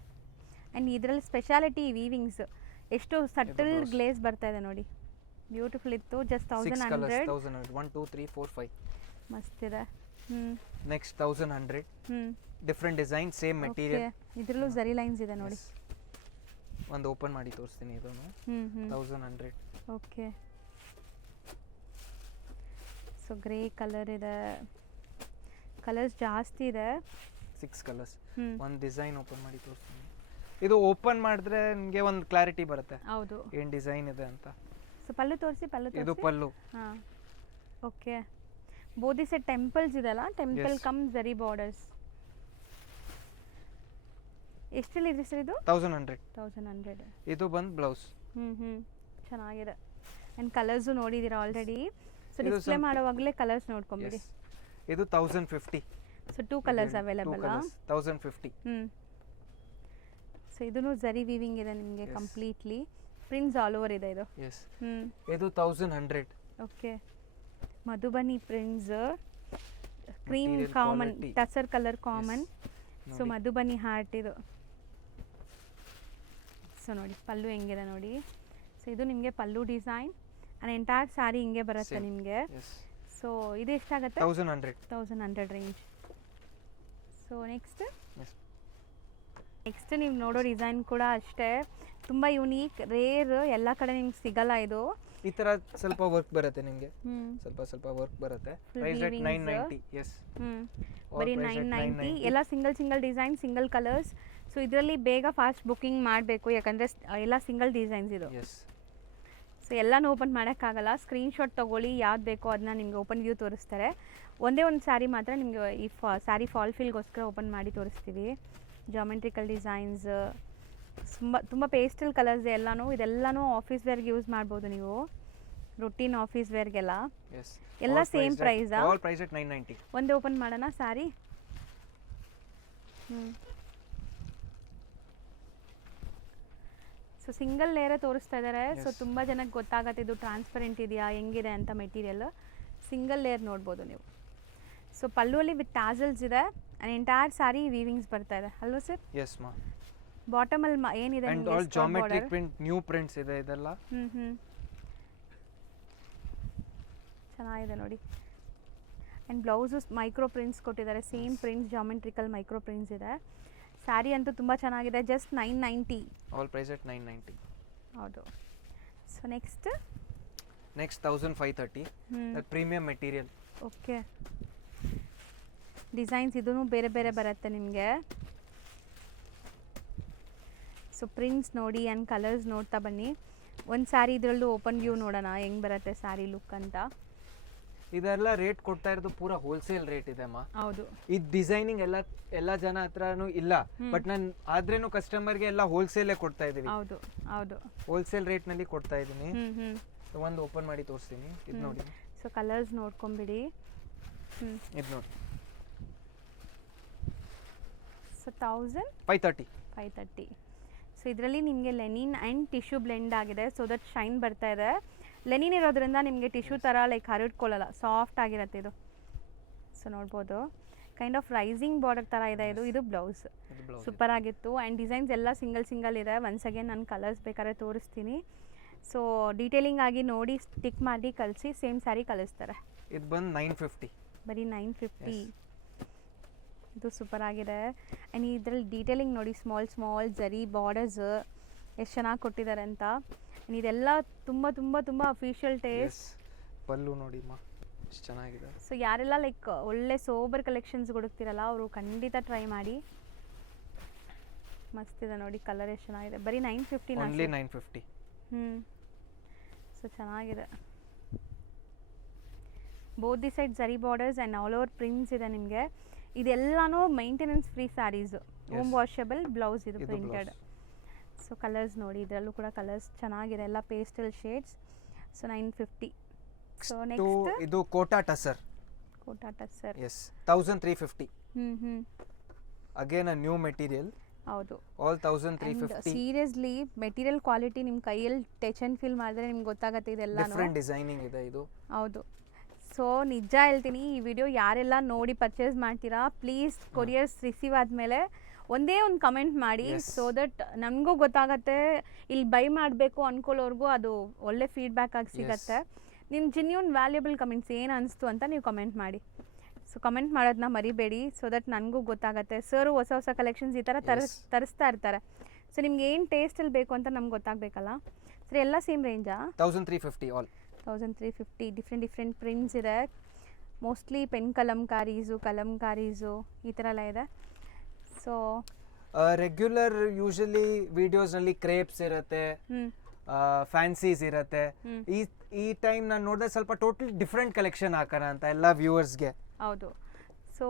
ಆ್ಯಂಡ್ ಇದರಲ್ಲಿ ಸ್ಪೆಷಾಲಿಟಿ ವೀವಿಂಗ್ಸ್, ಎಷ್ಟು ಸಟಲ್ ಗ್ಲೇಸ್ ಬರ್ತಾ ಇದೆ ನೋಡಿ, ಬ್ಯೂಟಿಫುಲ್ ಇತ್ತು. ಜಸ್ಟ್ 1100. 1 2 3 4 5 ಮಸ್ತಿದೆ. Next 1100. Different design, same material. ಇದರಲ್ಲೂ ಝರಿ ಲೈನ್ಸ್ ಇದೆ ನೋಡಿ. ಒಂದು ಓಪನ್ ಮಾಡಿ ತೋರಿಸ್ತೀನಿ ಇದನ್ನು. 1100. ಓಕೆ. ಸೊ ಗ್ರೇ ಕಲರ್ ಇದೆ, ಕಲರ್ಸ್ ಜಾಸ್ತಿ ಇದೆ, 6 ಕಲರ್ಸ್. ಒಂದು ಡಿಸೈನ್ ಓಪನ್ ಮಾಡಿ ತೋರಿಸ್ತೀನಿ. ಇದು ಓಪನ್ ಮಾಡಿದ್ರೆ ನಿಮಗೆ ಒಂದು ಕ್ಲಾರಿಟಿ ಬರುತ್ತೆ, ಹೌದು, ಏನು ಡಿಸೈನ್ ಇದೆ ಅಂತ. ಸೊ ಪಲ್ಲು ತೋರಿಸಿ, ಇದು ಪಲ್ಲು. ಹಾಂ, ಓಕೆ. ಬೋಧಿ ಸೆಟ್ ಟೆಂಪಲ್ಸ್ ಇದೆಲ್ಲ, ಟೆಂಪಲ್ ಕಮ್ ಝರಿ ಬಾರ್ಡರ್ಸ್. ಎಷ್ಟರಲ್ಲಿ ಇದೆ ಸರ್ ಇದು? 1100. ಇದು ಬಂದು ಬ್ಲೌಸ್. ಚೆನ್ನಾಗಿದೆ. ಆ್ಯಂಡ್ ಕಲರ್ಸು ನೋಡಿದ್ದೀರಾ ಆಲ್ರೆಡಿ, ಸೊ ಡಿಸ್ಪ್ಲೇ ಮಾಡುವಾಗಲೇ ಕಲರ್ಸ್ ನೋಡ್ಕೊಂಬಿಡಿ. ಇದು 1050. So 2 colours available. 1050. ಸೊ ಇದೂ ಝರಿ ವೀವಿಂಗ್ ಇದೆ ನಿಮಗೆ ಕಂಪ್ಲೀಟ್ಲಿ, ಪ್ರಿಂಟ್ಸ್ ಆಲ್ ಓವರ್ ಇದೆ ಇದು. ಇದು 1100. Okay. Madhubani prints, cream common, tussar colour common. So Madhubani heart ಇದು. ಸೊ ನೋಡಿ ಪಲ್ಲು ಹೆಂಗಿದೆ ನೋಡಿ. ಸೊ ಇದು ನಿಮಗೆ ಪಲ್ಲು ಡಿಸೈನ್ ಆ್ಯಂಡ್ ಎಂಟೈರ್ ಸ್ಯಾರಿ ಹಿಂಗೆ ಬರುತ್ತೆ ನಿಮಗೆ. ಸೊ ಇದು ಎಷ್ಟಾಗುತ್ತೆ? 1100 ರೇಂಜ್. ಸೊ ನೆಕ್ಸ್ಟ್ ನೀವು ನೋಡೋ ಡಿಸೈನ್ ಕೂಡ ಅಷ್ಟೇ, ತುಂಬ ಯುನೀಕ್, ರೇರ್, ಎಲ್ಲ ಕಡೆ ನಿಮ್ಗೆ ಸಿಗಲ್ಲ ಇದು. ಈ ತರ ಸ್ವಲ್ಪ ವರ್ಕ್ ಬರುತ್ತೆ ನಿಮಗೆ, ಸ್ವಲ್ಪ ವರ್ಕ್ ಬರುತ್ತೆ. Price rate 990. ಬರೀ 990. ಎಲ್ಲ single design, single colours. So ಇದರಲ್ಲಿ ಬೇಗ ಫಾಸ್ಟ್ ಬುಕ್ಕಿಂಗ್ ಮಾಡಬೇಕು, ಯಾಕಂದರೆ ಎಲ್ಲ ಸಿಂಗಲ್ ಡಿಸೈನ್ಸ್ ಇದು. ಸೊ ಎಲ್ಲನೂ ಓಪನ್ ಮಾಡೋಕ್ಕಾಗಲ್ಲ, ಸ್ಕ್ರೀನ್ಶಾಟ್ ತೊಗೊಳ್ಳಿ, ಯಾವ್ದು ಬೇಕೋ ಅದನ್ನ ನಿಮಗೆ ಓಪನ್ ವ್ಯೂ ತೋರಿಸ್ತಾರೆ. ಒಂದೇ ಒಂದು ಸ್ಯಾರಿ ಮಾತ್ರ ನಿಮಗೆ ಈ ಸ್ಯಾರಿ ಫಾಲ್ ಫೀಲ್ಗೋಸ್ಕರ ಓಪನ್ ಮಾಡಿ ತೋರಿಸ್ತೀವಿ. ಜಾಮೆಟ್ರಿಕಲ್ ಡಿಸೈನ್ಸ್, ತುಂಬ ಪೇಸ್ಟಲ್ ಕಲರ್ಸ್ ಇದೆಲ್ಲನೂ ಆಫೀಸ್ ವೇರ್ಗೆ ಯೂಸ್ ಮಾಡ್ಬೋದು ನೀವು, ರುಟೀನ್ ಆಫೀಸ್ ವೇರ್ಗೆಲ್ಲ. ಎಲ್ಲ ಸೇಮ್ ಪ್ರೈಸಾ? All price at 990. ಒಂದೇ ಓಪನ್ ಮಾಡೋಣ ಸ್ಯಾರಿ. ಸೊ ಸಿಂಗಲ್ ಲೇಯರೇ ತೋರಿಸ್ತಾ ಇದ್ದಾರೆ. ಸೊ ತುಂಬ ಜನಕ್ಕೆ ಗೊತ್ತಾಗತ್ತೆ ಇದು ಟ್ರಾನ್ಸ್ಪರೆಂಟ್ ಇದೆಯಾ, ಹೆಂಗಿದೆ ಅಂತ ಮೆಟೀರಿಯಲ್. ಸಿಂಗಲ್ ಲೇಯರ್ ನೋಡ್ಬೋದು ನೀವು. ಸೊ ಪಲ್ಲುವಲ್ಲಿ ವಿತ್ ಟ್ಯಾಸಲ್ಸ್ ಇದೆ, ಆ್ಯಂಡ್ ಎಂಟೈರ್ ಸ್ಯಾರಿ ವೀವಿಂಗ್ಸ್ ಬರ್ತಾ ಇದೆ ಅಲ್ವಾ ಸರ್? ಎಸ್ ಮಾ. ಬಾಟಮಲ್ಲಿ ಏನಿದೆ? And all geometric print, new prints ಇದೆ ಇದೆಲ್ಲ. ಚೆನ್ನಾಗಿದೆ ನೋಡಿ. ಆ್ಯಂಡ್ ಬ್ಲೌಸು ಮೈಕ್ರೋ ಪ್ರಿಂಟ್ಸ್ ಕೊಟ್ಟಿದ್ದಾರೆ, same prints, geometrical micro prints ಇದೆ. ಸ್ಯಾರಿ ಅಂತೂ ತುಂಬ ಚೆನ್ನಾಗಿದೆ, ಜಸ್ಟ್ 990. All price at 990. ಹೌದು. So next 1530. Premium material. Okay. Designs ಇದೂ ಬೇರೆ ಬೇರೆ ಬರುತ್ತೆ ನಿಮಗೆ. ಸೊ ಪ್ರಿಂಟ್ಸ್ ನೋಡಿ ಆ್ಯಂಡ್ ಕಲರ್ಸ್ ನೋಡ್ತಾ ಬನ್ನಿ. ಒಂದು ಸ್ಯಾರಿ ಇದರಲ್ಲೂ ಓಪನ್ ವ್ಯೂ ನೋಡೋಣ ಹೆಂಗೆ ಬರುತ್ತೆ ಸ್ಯಾರಿ ಲುಕ್ ಅಂತ. ಇದೆಲ್ಲ ರೇಟ್ ಕೊಡ್ತಾ ಇರೋದು ಪೂರಾ ಹೋಲ್ಸೇಲ್ ರೇಟ್ ಇದೆ ಅಮ್ಮ. ಹೌದು. ಈ ಡಿಸೈನಿಂಗ್ ಎಲ್ಲ ಜನ ಹತ್ರನೂ ಇಲ್ಲ, ಬಟ್ ನಾನು ಆದ್ರೇನು ಕಸ್ಟಮರ್ಗೆ ಎಲ್ಲ ಹೋಲ್ಸೇಲೇ ಕೊಡ್ತಾ ಇದೀವಿ. ಹೌದು. ಹೋಲ್ಸೇಲ್ ರೇಟ್ ನಲ್ಲಿ ಕೊಡ್ತಾ ಇದೀನಿ. ಒಂದು ಓಪನ್ ಮಾಡಿ ತೋರಿಸ್ತೀನಿ. ಇದು ನೋಡಿ. ಸೊ ಕಲರ್ಸ್ ನೋಡ್ಕೊಂಬಿಡಿ. ಇದು ನೋಡಿ. ಸೊ 1530. ಸೊ ಇದರಲ್ಲಿ ನಿಮಗೆ ಲೆನಿನ್ ಆ್ಯಂಡ್ ಟಿಶ್ಯೂ ಬ್ಲೆಂಡ್ ಆಗಿದೆ, ಸೊ ದಟ್ ಶೈನ್ ಬರ್ತಾ ಇದೆ. ಲೆನಿನ್ ಇರೋದ್ರಿಂದ ನಿಮಗೆ ಟಿಶ್ಯೂ ಥರ ಲೈಕ್ ಹರಡ್ಕೊಳ್ಳಲ್ಲ, ಸಾಫ್ಟ್ ಆಗಿರುತ್ತೆ ಇದು. ಸೊ ನೋಡ್ಬೋದು, ಕೈಂಡ್ ಆಫ್ ರೈಸಿಂಗ್ ಬಾರ್ಡರ್ ಥರ ಇದೆ ಇದು. ಇದು ಬ್ಲೌಸ್ ಸೂಪರ್ ಆಗಿತ್ತು. ಆ್ಯಂಡ್ ಡಿಸೈನ್ಸ್ ಎಲ್ಲ ಸಿಂಗಲ್ ಇದೆ. ಒನ್ಸ್ ಅಗೇನ್ ನಾನು ಕಲರ್ಸ್ ಬೇಕಾದ್ರೆ ತೋರಿಸ್ತೀನಿ. ಸೊ ಡೀಟೇಲಿಂಗ್ ಆಗಿ ನೋಡಿ ಸ್ಟಿಕ್ ಮಾಡಿ ಕಳಿಸಿ, ಸೇಮ್ ಸ್ಯಾರಿ ಕಳಿಸ್ತಾರೆ. ಇದು ಬಂದು 950. ಬರೀ 950. ಇದು ಸೂಪರ್ ಆಗಿದೆ. ಆ್ಯಂಡ್ ಇದರಲ್ಲಿ ಡೀಟೇಲಿಂಗ್ ನೋಡಿ, ಸ್ಮಾಲ್ ಝರಿ ಬಾರ್ಡರ್ಸ್ ಎಷ್ಟು ಚೆನ್ನಾಗಿ ಕೊಟ್ಟಿದ್ದಾರೆ ಅಂತ. ಇದೆಲ್ಲ ತುಂಬ ಅಫಿಷಿಯಲ್ ಟೇಸ್ಟ್. ಪಲ್ಲು ನೋಡಿ ಎಷ್ಟು ಚೆನ್ನಾಗಿದೆ. ಸೊ ಯಾರೆಲ್ಲ ಲೈಕ್ ಒಳ್ಳೆ ಸೋಬರ್ ಕಲೆಕ್ಷನ್ಸ್ ಹುಡುಕ್ತಿರಲ್ಲ ಅವರು ಖಂಡಿತ ಟ್ರೈ ಮಾಡಿ. ಮಸ್ತಿದೆ ನೋಡಿ, ಕಲರ್ ಎಷ್ಟು ಚೆನ್ನಾಗಿದೆ. ಬರೀ 950. ಓನ್ಲಿ 950. ಸೊ ಚೆನ್ನಾಗಿದೆ. ಬೋತ್ ದಿ ಸೈಡ್ ಝರಿ borders and all over prints ಇದೆ ನಿಮಗೆ. ಇದೆಲ್ಲನೂ ಮೈಂಟೆನೆನ್ಸ್ ಫ್ರೀ ಸ್ಯಾರೀಸು, ಹೋಮ್ ವಾಷಬಲ್ ಬ್ಲೌಸ್ ಇದು ಪ್ರಿಂಟೆಡ್. ಸೊ ಕಲರ್ಸ್ ನೋಡಿ, ಇದರಲ್ಲೂ ಕೂಡ ಕಲರ್ಸ್ ಚೆನ್ನಾಗಿದೆ, ಎಲ್ಲ pastel shades. So 950. So next ಇದು Kota tussar. Yes 1350. Again a new material. ಹೌದು. ಆಲ್ 1350. ಸೀರಿಯಸ್ಲಿ ಮೆಟೀರಿಯಲ್ ಕ್ವಾಲಿಟಿ ನಿಮ್ಮ ಕೈಯಲ್ಲಿ ಟಚ್ ಆ್ಯಂಡ್ ಫೀಲ್ ಮಾಡಿದ್ರೆ ನಿಮ್ಗೆ ಗೊತ್ತಾಗುತ್ತೆ ಇದೆಲ್ಲ. ಡಿಫ್ರೆಂಟ್ ಡಿಸೈನಿಂಗ್ ಇದೆ ಇದು. ಹೌದು. ಸೊ ನಿಜ ಹೇಳ್ತೀನಿ, ಈ ವಿಡಿಯೋ ಯಾರೆಲ್ಲ ನೋಡಿ ಪರ್ಚೇಸ್ ಮಾಡ್ತೀರಾ ಪ್ಲೀಸ್ ಕೊರಿಯರ್ಸ್ ರಿಸೀವ್ ಆದಮೇಲೆ ಒಂದೇ ಒಂದು ಕಮೆಂಟ್ ಮಾಡಿ, ಸೊ ದಟ್ ನನಗೂ ಗೊತ್ತಾಗತ್ತೆ ಇಲ್ಲಿ ಬೈ ಮಾಡಬೇಕು ಅಂದ್ಕೊಳ್ಳೋರ್ಗೂ ಅದು ಒಳ್ಳೆ ಫೀಡ್ಬ್ಯಾಕ್ ಆಗಿ ಸಿಗತ್ತೆ. ನಿಮ್ಮ ಜೆನ್ಯೂನ್ ವ್ಯಾಲ್ಯೂಬಲ್ ಕಮೆಂಟ್ಸ್ ಏನು ಅನಿಸ್ತು ಅಂತ ನೀವು ಕಮೆಂಟ್ ಮಾಡಿ. ಸೊ ಕಮೆಂಟ್ ಮಾಡೋದನ್ನ ಮರಿಬೇಡಿ, ಸೊ ದಟ್ ನನಗೂ ಗೊತ್ತಾಗುತ್ತೆ. ಸರು ಹೊಸ ಹೊಸ ಕಲೆಕ್ಷನ್ಸ್ ಈ ಥರ ತರಿಸ್ತಾ ಇರ್ತಾರೆ. ಸೊ ನಿಮ್ಗೆ ಏನು ಟೇಸ್ಟಲ್ಲಿ ಬೇಕು ಅಂತ ನಮ್ಗೆ ಗೊತ್ತಾಗಬೇಕಲ್ಲ. ಸರಿ, ಎಲ್ಲ ಸೇಮ್ ರೇಂಜಾ? 1350 ಆಲ್. 1350. ಡಿಫ್ರೆಂಟ್ ಪ್ರಿಂಟ್ಸ್ ಇದೆ. ಮೋಸ್ಟ್ಲಿ ಪೆನ್ ಕಲಂಕಾರೀಸು ಈ ಥರ ಎಲ್ಲ ಇದೆ. ಸೊ ರೆಗ್ಯುಲರ್ ಯೂಶಲಿ ವಿಡಿಯೋಸ್ನಲ್ಲಿ ಕ್ರೇಪ್ಸ್ ಇರುತ್ತೆ, ಫ್ಯಾನ್ಸೀಸ್ ಇರುತ್ತೆ. ಈ ಟೈಮ್ ನಾನು ನೋಡಿದ್ರೆ ಸ್ವಲ್ಪ ಟೋಟಲ್ ಡಿಫ್ರೆಂಟ್ ಕಲೆಕ್ಷನ್ ಹಾಕೋಣ ಅಂತ ಎಲ್ಲ ವ್ಯೂವರ್ಸ್ಗೆ. ಹೌದು. ಸೊ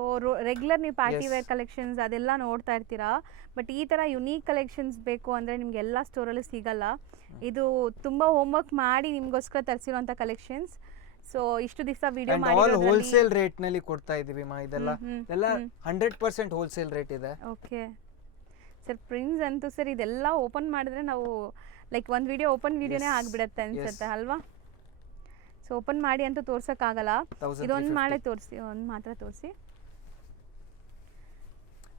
ರೆಗ್ಯುಲರ್ ನೀವು ಪಾರ್ಟಿ ವೇರ್ ಕಲೆಕ್ಷನ್ಸ್ ಅದೆಲ್ಲ ನೋಡ್ತಾ ಇರ್ತೀರಾ, ಬಟ್ ಈ ಥರ ಯುನೀಕ್ ಕಲೆಕ್ಷನ್ಸ್ ಬೇಕು ಅಂದರೆ ನಿಮ್ಗೆ ಎಲ್ಲ ಸ್ಟೋರಲ್ಲೂ ಸಿಗಲ್ಲ. ಇದು ತುಂಬ ಹೋಮ್ವರ್ಕ್ ಮಾಡಿ ನಿಮಗೋಸ್ಕರ ತರಿಸಿರುವಂಥ ಕಲೆಕ್ಷನ್ಸ್. ಸೊ ಇಷ್ಟು ದಿವಸ ವಿಡಿಯೋ ಮಾಡಿ ಹೋಲ್ಸೇಲ್ ರೇಟ್ ನಲ್ಲಿ ಕೊಡ್ತಾ ಇದೀವಿ ಮಾ. ಇದೆಲ್ಲ 100% ಹೋಲ್ಸೇಲ್ ರೇಟ್ ಇದೆ. Okay sir. ಪ್ರಿಂಟ್ಸ್ ಅಂತೂ ಸರ್ ಇದೆಲ್ಲ ಓಪನ್ ಮಾಡಿದ್ರೆ ನಾವು ಲೈಕ್ ಒಂದು ವಿಡಿಯೋ ಓಪನ್ ವಿಡಿಯೋನೇ ಆಗಿಬಿಡುತ್ತೆ ಅನ್ಸುತ್ತೆ ಅಲ್ವಾ. ಸೊ ಓಪನ್ ಮಾಡಿ ಅಂತೂ ತೋರ್ಸೋಕ್ಕಾಗಲ್ಲ. ಇದೊಂದು ಮಾಡಿ ತೋರಿಸಿ, ಒಂದು ಮಾತ್ರ ತೋರಿಸಿ.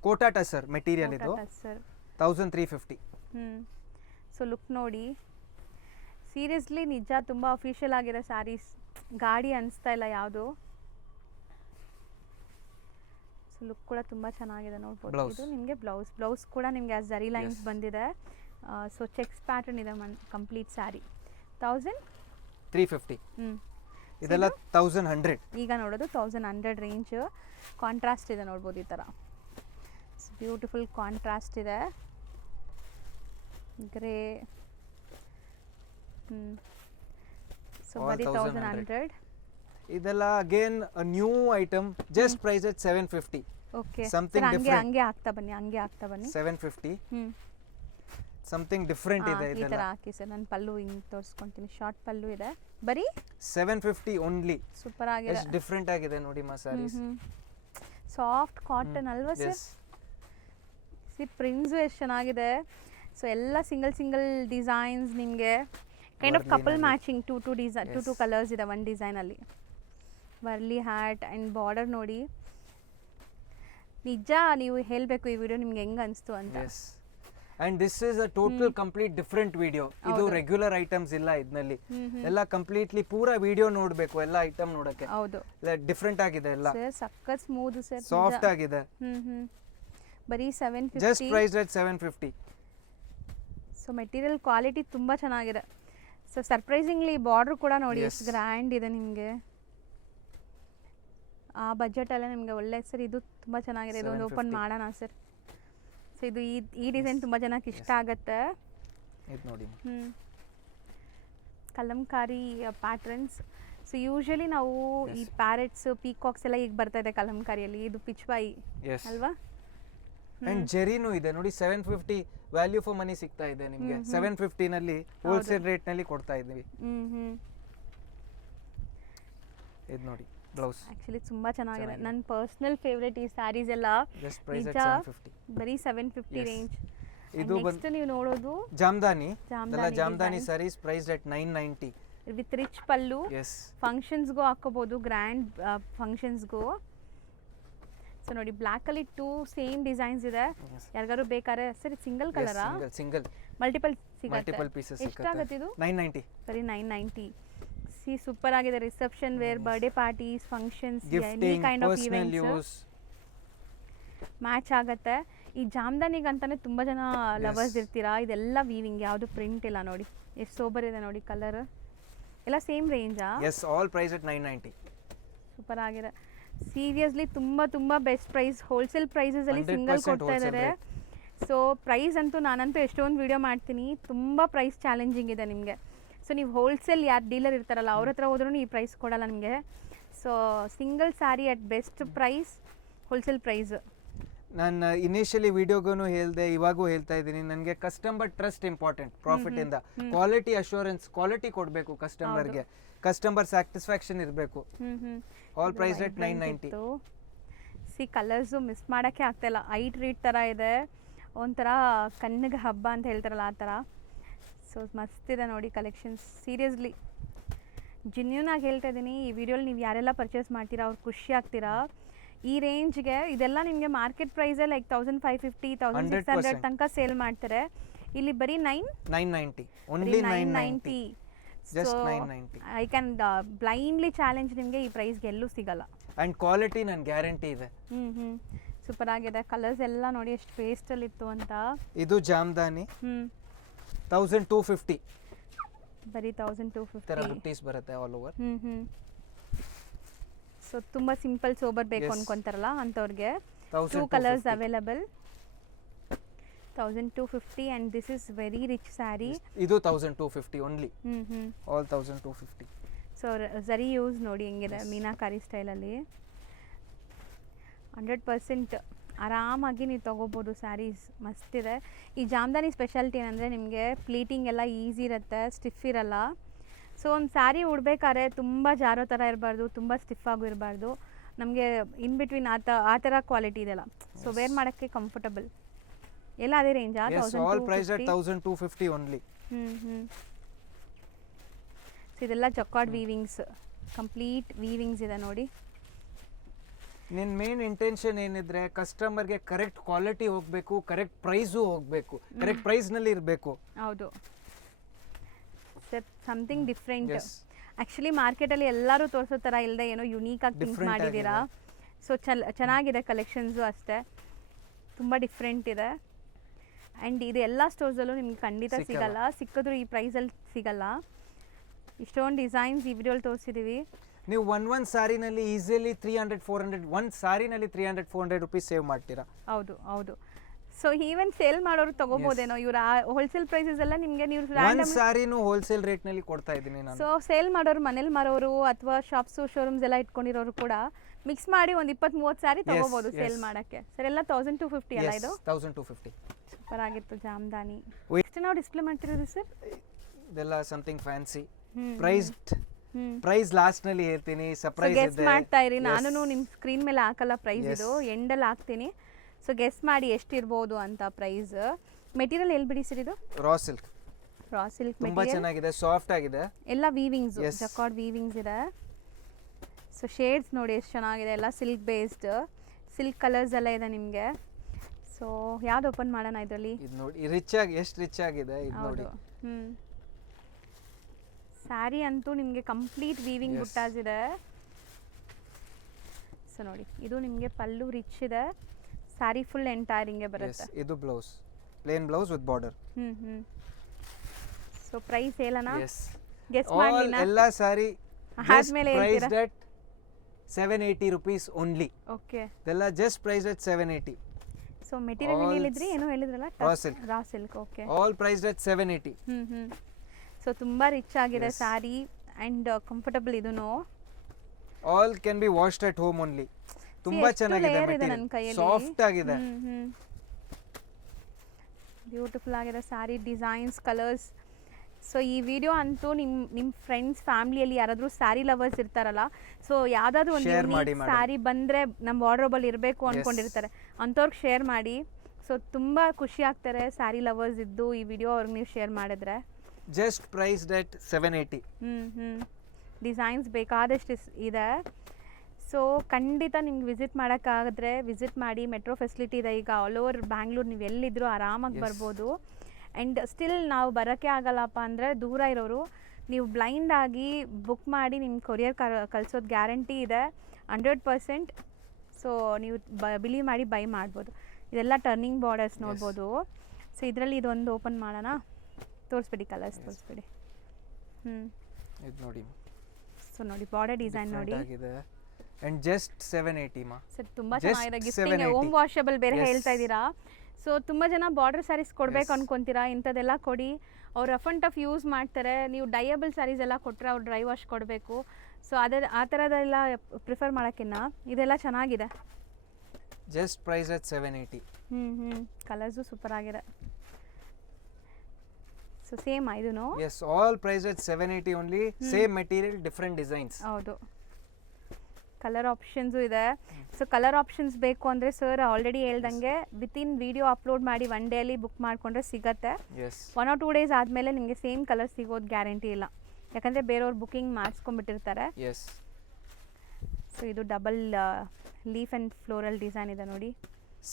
ಕೋಟಾ ಟಸರ್ ಮೆಟೀರಿಯಲ್ ಇದು ಸರ್ 1350. ಸೊ ಲುಕ್ ನೋಡಿ, ಸೀರಿಯಸ್ಲಿ ನಿಜ ತುಂಬ ಅಫಿಷಿಯಲ್ ಆಗಿರೋ ಸ್ಯಾರೀಸ್, ಗಾಡಿ ಅನಿಸ್ತಾ ಇಲ್ಲ ಯಾವುದು. ಸೊ ಲುಕ್ ಕೂಡ ತುಂಬ ಚೆನ್ನಾಗಿದೆ ನೋಡ್ಬೋದು. ಇದು ನಿಮಗೆ ಬ್ಲೌಸ್ ಕೂಡ ನಿಮಗೆ ಜರಿ ಲೈನ್ಸ್ ಬಂದಿದೆ. ಸೊ ಚೆಕ್ಸ್ ಪ್ಯಾಟರ್ನ್ ಇದೆ ಕಂಪ್ಲೀಟ್ ಸ್ಯಾರಿ. 1350. ಇದೆಲ್ಲ 1100. ಈಗ ನೋಡೋದು 1100 ರೇಂಜ್. ಕಾಂಟ್ರಾಸ್ಟ್ ಇದೆ ನೋಡ್ಬೋದು ಈ ಥರ. ಬ್ಯೂಟಿಫುಲ್ ಕಾಂಟ್ರಾಸ್ಟ್ ಇದೆ. ಗ್ರೇ. ಸೊ ಬರೀ 1100. ಇದೆಲ್ಲ again new item, just price at 750. Okay, something different. ಹಂಗೆ ಆಗ್ತಾ ಬನ್ನಿ 750. ಸಮಥಿಂಗ್ ಡಿಫರೆಂಟ್ ಇದೆ ಈ ಥರ ಹಾಕಿ ಸರ್. ನಾನು ಪಲ್ಲು ಹಿಂಗೆ ತೋರಿಸ್ಕೊಂತೀನಿ. ಶಾರ್ಟ್ ಪಲ್ಲು ಇದೆ. ಬರೀ 750 ಓನ್ಲಿ. ಸೂಪರ್ ಆಗಿದೆ. ಎಷ್ಟು ಡಿಫರೆಂಟ್ ಆಗಿದೆ ನೋಡಿ ಮಾ ಸ್ಯಾರೀಸ್. ಸಾಫ್ಟ್ ಕಾಟನ್ ಅಲ್ವಾ ಸರ್? ಪ್ರಿಂಟ್ಸು ಎಷ್ಟು ಚೆನ್ನಾಗಿದೆ. ಸೊ ಎಲ್ಲ ಸಿಂಗಲ್ ಡಿಸೈನ್ಸ್ ನಿಮಗೆ kind of couple matching. Two colours ಇದೆ ಒಂದು ಡಿಸೈನಲ್ಲಿ. ವರ್ಲಿ ಹ್ಯಾಟ್ ಆ್ಯಂಡ್ ಬಾರ್ಡರ್ ನೋಡಿ. ನಿಜ ನೀವು ಹೇಳಬೇಕು ಈ ವಿಡಿಯೋ ನಿಮ್ಗೆ ಹೆಂಗೆ ಅನಿಸ್ತು ಅಂತ. And this is a total complete different video. ಇದು ರೆಗ್ಯುಲರ್ ಐಟಮ್ಸ್ ಇಲ್ಲ ಇದರಲ್ಲಿ. ಎಲ್ಲ ಕಂಪ್ಲೀಟ್ಲಿ ಪೂರಾ ವಿಡಿಯೋ ನೋಡಬೇಕು ಎಲ್ಲ ಐಟಮ್ ನೋಡಕ್ಕೆ. ಹೌದು, ಡಿಫರೆಂಟ್ ಆಗಿದೆ ಎಲ್ಲ. ಸಖತ್ ಸ್ಮೂತ್ ಸರ್, ಸಾಫ್ಟ್ ಆಗಿದೆ. ಬರೀ 750. Just price at 750. So material quality ತುಂಬ ಚೆನ್ನಾಗಿದೆ. ಸೊ ಸರ್ಪ್ರೈಸಿಂಗ್ಲಿ ಬಾರ್ಡರ್ ಕೂಡ ನೋಡಿ ಎಷ್ಟು ಗ್ರ್ಯಾಂಡ್ ಇದೆ ನಿಮಗೆ. ಆ ಬಜೆಟಲ್ಲೇ ನಿಮಗೆ ಒಳ್ಳೆ ಸರ್. ಇದು ತುಂಬ ಚೆನ್ನಾಗಿದೆ. ಇದೊಂದು ಓಪನ್ ಮಾಡೋಣ ಸರ್. ಸೊ ಇದು ಈ ಡಿಸೈನ್ ತುಂಬ ಜನಕ್ಕೆ ಇಷ್ಟ ಆಗುತ್ತೆ. ಇದು ನೋಡಿ. ಕಲಂಕಾರಿ ಪ್ಯಾಟ್ರನ್ಸ್. ಸೊ ಯೂಶಲಿ ನಾವು ಈ ಪ್ಯಾರೆಟ್ಸ್, ಪೀಕಾಕ್ಸ್ ಎಲ್ಲ ಈಗ ಬರ್ತಾ ಇದೆ ಕಲಂಕಾರಿಯಲ್ಲಿ. ಇದು ಪಿಚ್ವಾಯಿ ಅಲ್ವಾ? ಅಂಡ್ ಜೆರಿನೂ ಇದೆ ನೋಡಿ. 750 ವ್ಯಾಲ್ಯೂ ಫಾರ್ ಮನಿ ಸಿಗ್ತಾ ಇದೆ ನಿಮಗೆ. 750 ನಲ್ಲಿ ಹೋಲ್ಸೇಲ್ ರೇಟ್ ನಲ್ಲಿ ಕೊಡ್ತಾ ಇದ್ದೀವಿ. ಇದು ನೋಡಿ ಬ್ಲೌಸ್. ಆಕ್ಚುಲಿ ತುಂಬಾ ಚೆನ್ನಾಗಿದೆ. ನನ್ನ ಪರ್ಸನಲ್ ಫೇವರೇಟ್ ಈ ಸ್ಯಾರೀಸ್ ಎಲ್ಲ. ನಿಜ ಬರೀ 750 ರೇಂಜ್. ಇದು ನೆಕ್ಸ್ಟ್ ನೀವು ನೋಡೋದು jamdani sarees price at 990 with rich pallu. ಫಂಕ್ಷನ್ಸ್ಗೂ ಹಾಕೋಬಹುದು, ಗ್ರ್ಯಾಂಡ್ ಫಂಕ್ಷನ್ಸ್ಗೂ. ಸೊ ನೋಡಿ ಬ್ಲ್ಯಾಕ್ ಅಲ್ಲಿ 2 ಸೇಮ್ ಡಿಸೈನ್ಸ್ ಇದೆ. ಯಾರಿಗಾರು ಬೇಕಾದ್ರೆ sir single colour single multiple pieces ಎಷ್ಟಾಗುತ್ತೆ ಇದು? 990. ಬರೀ 990. ಸಿ ಸೂಪರ್ ಆಗಿದೆ. Reception wear, birthday parties, functions, any kind of events match ಆಗುತ್ತೆ. ಈ ಜಾಮ್ದಾನಿಗೆ ಅಂತಾನೆ ತುಂಬಾ ಜನ ಲವರ್ಸ್ ಇರ್ತೀರಾ. ಇದೆಲ್ಲ ವೀವಿಂಗ್, ಯಾವುದು ಪ್ರಿಂಟ್ ಇಲ್ಲ ನೋಡಿ. ಎಷ್ಟು ಸೋಬರ್ ಇದೆ ನೋಡಿ. ಕಲರ್ ಎಲ್ಲ ಸೇಮ್ ರೇಂಜಾ? Yes, all price at 990. Super ಆಗಿದೆ. ಸೀರಿಯಸ್ಲಿ ತುಂಬ ಬೆಸ್ಟ್ ಪ್ರೈಸ್. ಹೋಲ್ಸೇಲ್ ಪ್ರೈಸಸ್ ಅಲ್ಲಿ ಸಿಂಗಲ್ ಕೊಡ್ತಾ ಇದ್ದಾರೆ. ಸೊ ಪ್ರೈಸ್ ಅಂತೂ ನಾನಂತೂ ಎಷ್ಟೊಂದು ವಿಡಿಯೋ ಮಾಡ್ತೀನಿ. ತುಂಬ ಪ್ರೈಸ್ ಚಾಲೆಂಜಿಂಗ್ ಇದೆ ನಿಮಗೆ. ಸೊ ನೀವು ಹೋಲ್ಸೇಲ್ ಯಾರು ಡೀಲರ್ ಇರ್ತಾರಲ್ಲ ಅವ್ರ ಹತ್ರ ಹೋದ್ರೂ ಈ ಪ್ರೈಸ್ ಕೊಡಲ್ಲ ನಿಮಗೆ. So single sari at best price, wholesale price. ನಾನು ಇನಿಷಿಯಲಿ ವಿಡಿಯೋಗೂ ಹೇಳಿದೆ, ಇವಾಗೂ ಹೇಳ್ತಾ ಇದ್ದೀನಿ, ನನಗೆ ಕಸ್ಟಮರ್ ಟ್ರಸ್ಟ್ ಇಂಪಾರ್ಟೆಂಟ್. ಪ್ರಾಫಿಟ್ ಇಂದ ಕ್ವಾಲಿಟಿ ಅಶ್ಯೂರೆನ್ಸ್, ಕ್ವಾಲಿಟಿ ಕೊಡಬೇಕು ಕಸ್ಟಮರ್ಗೆ. ಕಸ್ಟಮರ್ ಸ್ಯಾಟಿಸ್ಫ್ಯಾಕ್ಷನ್ ಇರಬೇಕು. All price at 990. See colours miss ಮಾಡೋಕ್ಕೆ ಆಗ್ತಾಯಿಲ್ಲ. ಐಟ್ ರೀಡ್ ಥರ ಇದೆ. ಒಂಥರ ಕಣ್ಣಿಗೆ ಹಬ್ಬ ಅಂತ ಹೇಳ್ತಾರಲ್ಲ ಆ ಥರ. ಸೊ ಮಸ್ತಿದೆ ನೋಡಿ ಕಲೆಕ್ಷನ್ಸ್, ಸೀರಿಯಸ್ಲಿ ಜೆನ್ಯೂನ್ ಆಗಿ ಹೇಳ್ತಾ ಇದ್ದೀನಿ. ಈ ವಿಡಿಯೋಲಿ ನೀವು ಯಾರೆಲ್ಲ ಪರ್ಚೇಸ್ ಮಾಡ್ತೀರಾ ಅವ್ರು ಖುಷಿ ಆಗ್ತೀರಾ. ಈ ರೇಂಜ್ಗೆ ಇದೆಲ್ಲ ನಿಮಗೆ ಮಾರ್ಕೆಟ್ ಪ್ರೈಸೇ ಲೈಕ್ 1550 1600 ತನಕ ಸೇಲ್ ಮಾಡ್ತಾರೆ. ಇಲ್ಲಿ ಬರೀ 990 only 990 just 990. I can blindly challenge, ನಿಮಗೆ ಈ ಪ್ರೈಸ್ಗೆ ಎಲ್ಲೂ ಸಿಗಲ್ಲ. ಅಂಡ್ ಕ್ವಾಲಿಟಿ ನನ್ನ ಗ್ಯಾರಂಟಿ ಇದೆ. ಸೂಪರ್ ಆಗಿದೆ. ಕಲರ್ಸ್ ಎಲ್ಲ ನೋಡಿ ಎಷ್ಟು ಪೇಸ್ಟಲ್ಲಿ ಇತ್ತು ಅಂತ. ಇದು ಜಾಮ್ದಾನಿ 1250 ಬರೀ 1250 ತರ ಬುಟ್ಟೀಸ್ ಬರುತ್ತೆ ಆಲ್ ಓವರ್. ಸೊ ತುಂಬ ಸಿಂಪಲ್ ಸೋಬರ್ ಬೇಕು ಅನ್ಕೊಂತಾರಲ್ಲ ಅಂಥವ್ರಿಗೆ 2 colours available. 1250 and this is very rich saree. ಇದು 1250 ಓನ್ಲಿ. ಆಲ್ 1250. ಸೊ ಝರಿ ಯೂಸ್ ನೋಡಿ ಹೆಂಗಿದೆ ಮೀನಾಕಾರಿ ಸ್ಟೈಲಲ್ಲಿ. 100% ಆರಾಮಾಗಿ ನೀವು ತೊಗೋಬೋದು ಸ್ಯಾರೀಸ್. ಮಸ್ತಿದೆ. ಈ ಜಾಮ್ದಾನಿ ಸ್ಪೆಷಾಲಿಟಿ ಏನಂದರೆ ನಿಮಗೆ ಪ್ಲೀಟಿಂಗ್ ಎಲ್ಲ ಈಸಿ ಇರುತ್ತೆ, ಸ್ಟಿಫ್ ಇರಲ್ಲ. ಸೊ ಒಂದು ಸ್ಯಾರಿ ಉಡ್ಬೇಕಾದ್ರೆ ತುಂಬ ಜಾರೋ ಥರ ಇರಬಾರ್ದು, ತುಂಬ ಸ್ಟಿಫ್ ಆಗು ಇರಬಾರ್ದು. ನಮಗೆ ಇನ್ ಬಿಟ್ವೀನ್ ಆ ಥರ ಕ್ವಾಲಿಟಿ ಇದೆಲ್ಲ. ಸೊ ವೇರ್ ಮಾಡೋಕ್ಕೆ ಕಂಫರ್ಟಬಲ್. ಎಲ್ಲ ಅದೇ ರೇಂಜಾ? All price at 1250 only. So ಇದೆಲ್ಲ ಜಕಾರ್ಡ್ ವೀವಿಂಗ್ಸ್, ಕಂಪ್ಲೀಟ್ ವೀವಿಂಗ್ಸ್ ಇದೆ ನೋಡಿ. ನಿನ್ನ ಮೇನ್ ಇಂಟೆನ್ಷನ್ ಏನಿದ್ರೆ ಕಸ್ಟಮರ್ಗೆ ಕರೆಕ್ಟ್ ಕ್ವಾಲಿಟಿ ಹೋಗಬೇಕು, ಕರೆಕ್ಟ್ ಪ್ರೈಸು ಹೋಗಬೇಕು, ಕರೆಕ್ಟ್ ಪ್ರೈಸ್ನಲ್ಲಿ ಇರಬೇಕು. ಹೌದು, ಸಮಥಿಂಗ್ ಡಿಫ್ರೆಂಟ್. ಆ್ಯಕ್ಚುಲಿ ಮಾರ್ಕೆಟಲ್ಲಿ ಎಲ್ಲರೂ ತೋರಿಸೋ ಥರ ಇಲ್ಲದೆ ಏನೋ ಯುನೀಕಾಗಿ ಥಿಂಕ್ ಮಾಡಿದ್ದೀರಾ. ಸೊ ಚೆನ್ನಾಗಿದೆ ಕಲೆಕ್ಷನ್ಸು ಅಷ್ಟೇ, ತುಂಬ ಡಿಫ್ರೆಂಟ್ ಇದೆ. ಆ್ಯಂಡ್ ಇದು ಎಲ್ಲ ಸ್ಟೋರ್ಸಲ್ಲೂ ನಿಮ್ಗೆ ಖಂಡಿತ ಸಿಗಲ್ಲ, ಸಿಕ್ಕಿದ್ರು ಈ ಪ್ರೈಸಲ್ಲಿ ಸಿಗಲ್ಲ. ಇಷ್ಟೊಂದು ಡಿಸೈನ್ಸ್ ಈ ವಿಡಿಯೋಲಿ ತೋರಿಸಿದ್ದೀವಿ. ನೀವು ಒಂದು ಸಾರಿನಲ್ಲಿ ಈಸಿಲಿ 300-400 ಒಂದು ಸಾರಿನಲ್ಲಿ 300-400 ರುಪೀಸ್ ಸೇವ್ ಮಾಡ್ತೀರಾ. ಹೌದು ಹೌದು. ಸೊ ಈವನ್ ಸೇಲ್ ಮಾಡೋರು ತಗೋಬೋದೇನೋ, ಇವ್ರ ಹೋಲ್ಸೇಲ್ ಪ್ರೈಸಸ್ ಎಲ್ಲ ನಿಮಗೆ ನೀವು ಒಂದು ಸಾರಿನೂ ಹೋಲ್ಸೇಲ್ ರೇಟ್ನಲ್ಲಿ ಕೊಡ್ತಾ ಇದ್ದೀನಿ ನಾನು. ಸೊ ಸೇಲ್ ಮಾಡೋರು, ಮನೇಲಿ ಮಾರೋರು ಅಥವಾ ಶಾಪ್ಸು ಶೋರೂಮ್ಸ್ ಎಲ್ಲ ಇಟ್ಕೊಂಡಿರೋರು ಕೂಡ ಮಿಕ್ಸ್ ಮಾಡಿ ಒಂದು 20-30 ಸಾರಿ ತಗೋಬಹುದು ಸೇಲ್ ಮಾಡೋಕ್ಕೆ. ಸರ್ ಎಲ್ಲ 1250 ಅಲ್ಲ ಇದು? 1250. ಸೂಪರ್ ಆಗಿತ್ತು ಜಾಮ್ದಾನಿ. ಎಷ್ಟು ನಾವು ಡಿಸ್ಪ್ಲೇ ಮಾಡ್ತಿರೋದು ಸರ್? ಇದೆಲ್ಲ ಸಮಥಿಂಗ್ ಫ್ಯಾನ್ಸಿ. ಪ್ರೈಸ್ ಲಾಸ್ಟ್ ನಲ್ಲಿ ಹೇಳ್ತೀನಿ, ಸರ್ಪ್ರೈಸ್ ಇದೆ. ಗೆಸ್ ಮಾಡ್ತಾ ಇರಿ, ನಾನು ನಿಮ್ಮ ಸ್ಕ್ರೀನ್ ಮೇಲೆ ಹಾಕಲ್ಲ ಪ್ರೈಸ್, ಇದು ಎಂಡಲ್ಲಿ ಹಾಕ್ತೀನಿ. ಸೊ ಗೆಸ್ ಮಾಡಿ ಎಷ್ಟಿರ್ಬೋದು ಅಂತ ಪ್ರೈಸ್. ಮೆಟೀರಿಯಲ್ ಎಲ್ಲಿ ಬಿಡಿ ಸರ್ ಇದು? Raw silk. ರಾ ಸಿಲ್ಕ್ ತುಂಬಾ ಚೆನ್ನಾಗಿದೆ, ಸಾಫ್ಟ್ ಆಗಿದೆ. ಎಲ್ಲ ವೀವಿಂಗ್ಸ್, ಜಕಾರ್ಡ್ ವೀವಿಂಗ್ಸ್ ಇದೆ. ಸೊ ಶೇಡ್ಸ್ ನೋಡಿ ಎಷ್ಟು ಚೆನ್ನಾಗಿದೆ, ಎಲ್ಲ ಸಿಲ್ಕ್ ಬೇಸ್ಡ್, ಸಿಲ್ಕ್ ಕಲರ್ಸ್ ಎಲ್ಲ ಇದೆ ನಿಮಗೆ. ಸೊ ಯಾವ್ದು ಓಪನ್ ಮಾಡೋಣ ಇದರಲ್ಲಿ? ಇದು ನೋಡಿ ರಿಚ್ ಆಗಿ, ಎಷ್ಟು ರಿಚ್ ಆಗಿದೆ ಇದು ನೋಡಿ. ಸ್ಯಾರಿ ಅಂತೂ ನಿಮಗೆ ಕಂಪ್ಲೀಟ್ ವೀವಿಂಗ್ ಬುಟ್ಟಾಸ್ ಇದೆ. ಸೊ ನೋಡಿ ಇದು ನಿಮಗೆ ಪಲ್ಲು ರಿಚ್ ಇದೆ, ಸ್ಯಾರಿ ಫುಲ್ ಎಂಟೈರ್ ಹಿಂಗೆ ಬರುತ್ತೆ. ಇದು blouse, plain blouse with border. So price ಹೇಳೋಣ? ಗೆಸ್ ಮಾಡಿ. ಎಲ್ಲ ಸ್ಯಾರಿ ಆದ್ಮೇಲೆ price at 780 rupees only. Okay, ಇದೆಲ್ಲ just price at 780. So material ಹೇಳಿದ್ರಿ, ಏನೋ ಹೇಳಿದ್ರಲ್ಲ? Raw silk. Okay, all price at 780. So ತುಂಬ ರಿಚ್ ಆಗಿದೆ ಸ್ಯಾರಿ ಆ್ಯಂಡ್ ಕಂಫರ್ಟಬಲ್. ಇದೂ all can be washed at home only. ತುಂಬಾ ಚೆನ್ನಾಗಿದೆ ಮೆಟೀರಿಯಲ್, ಸಾಫ್ಟ್ ಆಗಿದೆ, ಬ್ಯೂಟಿಫುಲ್ ಆಗಿದೆ ಸ್ಯಾರಿ ಡಿಸೈನ್ಸ್, ಕಲರ್ಸ್. ಸೊ ಈ ವಿಡಿಯೋ ಅಂತೂ ನಿಮ್ಮ ಫ್ರೆಂಡ್ಸ್ ಫ್ಯಾಮಿಲಿಯಲ್ಲಿ ಯಾರಾದರೂ ಸ್ಯಾರಿ ಲವರ್ಸ್ ಇರ್ತಾರಲ್ಲ, ಸೊ ಯಾವುದಾದ್ರೂ ಒಂದು ಸ್ಯಾರಿ ಬಂದರೆ ನಮ್ಮ ವಾರ್ಡ್ರೋಬಲ್ ಇರಬೇಕು ಅಂದ್ಕೊಂಡಿರ್ತಾರೆ, ಅಂಥವ್ರಿಗೆ ಶೇರ್ ಮಾಡಿ. ಸೊ ತುಂಬ ಖುಷಿ ಆಗ್ತಾರೆ ಸ್ಯಾರಿ ಲವರ್ಸ್ ಇದ್ದು ಈ ವಿಡಿಯೋ ಅವ್ರಿಗೆ ನೀವು ಶೇರ್ ಮಾಡಿದ್ರೆ. Just price at 780. ಡಿಸೈನ್ಸ್ ಬೇಕಾದಷ್ಟು ಇದೆ. ಸೊ ಖಂಡಿತ ನಿಮ್ಗೆ ವಿಸಿಟ್ ಮಾಡೋಕ್ಕಾಗಿದ್ರೆ ವಿಸಿಟ್ ಮಾಡಿ. ಮೆಟ್ರೋ ಫೆಸಿಲಿಟಿ ಇದೆ ಈಗ ಆಲ್ ಓವರ್ ಬ್ಯಾಂಗ್ಳೂರು, ನೀವು ಎಲ್ಲಿದ್ದರೂ ಆರಾಮಾಗಿ ಬರ್ಬೋದು. ಆ್ಯಂಡ್ ಸ್ಟಿಲ್ ನಾವು ಬರೋಕ್ಕೆ ಆಗಲ್ಲಪ್ಪ ಅಂದರೆ ದೂರ ಇರೋರು ನೀವು ಬ್ಲೈಂಡ್ ಆಗಿ ಬುಕ್ ಮಾಡಿ ನಿಮ್ಮ ಕೊರಿಯರ್ ಕಳಿಸೋದು ಗ್ಯಾರಂಟಿ ಇದೆ 100%. ಸೊ ನೀವು ಬಿಲೀವ್ ಮಾಡಿ ಬೈ ಮಾಡ್ಬೋದು. ಇದೆಲ್ಲ ಟರ್ನಿಂಗ್ ಬಾರ್ಡರ್ಸ್ ನೋಡ್ಬೋದು. ಸೊ ಇದರಲ್ಲಿ ಇದೊಂದು ಓಪನ್ ಮಾಡೋಣ, ತೋರಿಸ್ಬಿಡಿ ಕಲರ್ಸ್ ತೋರಿಸ್ಬಿಡಿ. ಇದು ನೋಡಿ. ಸೊ ನೋಡಿ ಬಾರ್ಡರ್ ಡಿಸೈನ್ ನೋಡಿ. ಅಂಡ್ ಜಸ್ಟ್ 780 ಮಾ. ಸರ್ ತುಂಬ ಚೆನ್ನಾಗಿದೆ. ಗಿಫ್ಟಿಂಗ್ ಹೋಮ್ ವಾಷಬಲ್ ಬೇರೆ ಹೇಳ್ತಾ ಇದ್ದೀರಾ. ಸೊ ತುಂಬ ಜನ ಬಾರ್ಡರ್ ಸ್ಯಾರೀಸ್ ಕೊಡಬೇಕು ಅನ್ಕೊಂತೀರಾ, ಇಂಥದ್ದೆಲ್ಲ ಕೊಡಿ. ಅವ್ರು ರಫ್ ಆ್ಯಂಡ್ ಟಫ್ ಯೂಸ್ ಮಾಡ್ತಾರೆ. ನೀವು ಡೈಯಬಲ್ ಸ್ಯಾರೀಸ್ ಎಲ್ಲ ಕೊಟ್ಟರೆ ಅವ್ರು ಡ್ರೈ ವಾಶ್ ಕೊಡಬೇಕು. ಸೊ ಆ ಥರದ್ದೆಲ್ಲ ಪ್ರಿಫರ್ ಮಾಡೋಕ್ಕಿನ್ನ ಇದೆಲ್ಲ ಚೆನ್ನಾಗಿದೆ. Just price at 780. Colours super ಆಗಿದೆ. ಸೊ ಸೇಮ್ ಇದೂನು? Yes, all price at 780 only. Same material, different designs. ಹೌದು. ಕಲರ್ ಆಪ್ಷನ್ಸು ಇದೆ. ಸೊ ಕಲರ್ ಆಪ್ಷನ್ಸ್ ಬೇಕು ಅಂದರೆ ಸರ್ ಆಲ್ರೆಡಿ ಹೇಳ್ದಂಗೆ ವಿತಿನ್ ವಿಡಿಯೋ ಅಪ್ಲೋಡ್ ಮಾಡಿ 1 ಡೇಲಿ ಬುಕ್ ಮಾಡಿಕೊಂಡ್ರೆ ಸಿಗತ್ತೆ. ಎಸ್ 1 or 2 ಡೇಸ್ ಆದಮೇಲೆ ನಿಮಗೆ ಸೇಮ್ ಕಲರ್ ಸಿಗೋದು ಗ್ಯಾರಂಟಿ ಇಲ್ಲ, ಯಾಕಂದರೆ ಬೇರೆಯವ್ರು ಬುಕ್ಕಿಂಗ್ ಮಾಡಿಸ್ಕೊಂಡ್ಬಿಟ್ಟಿರ್ತಾರೆ. ಎಸ್ ಸೊ ಇದು double leaf and floral design ಇದೆ ನೋಡಿ.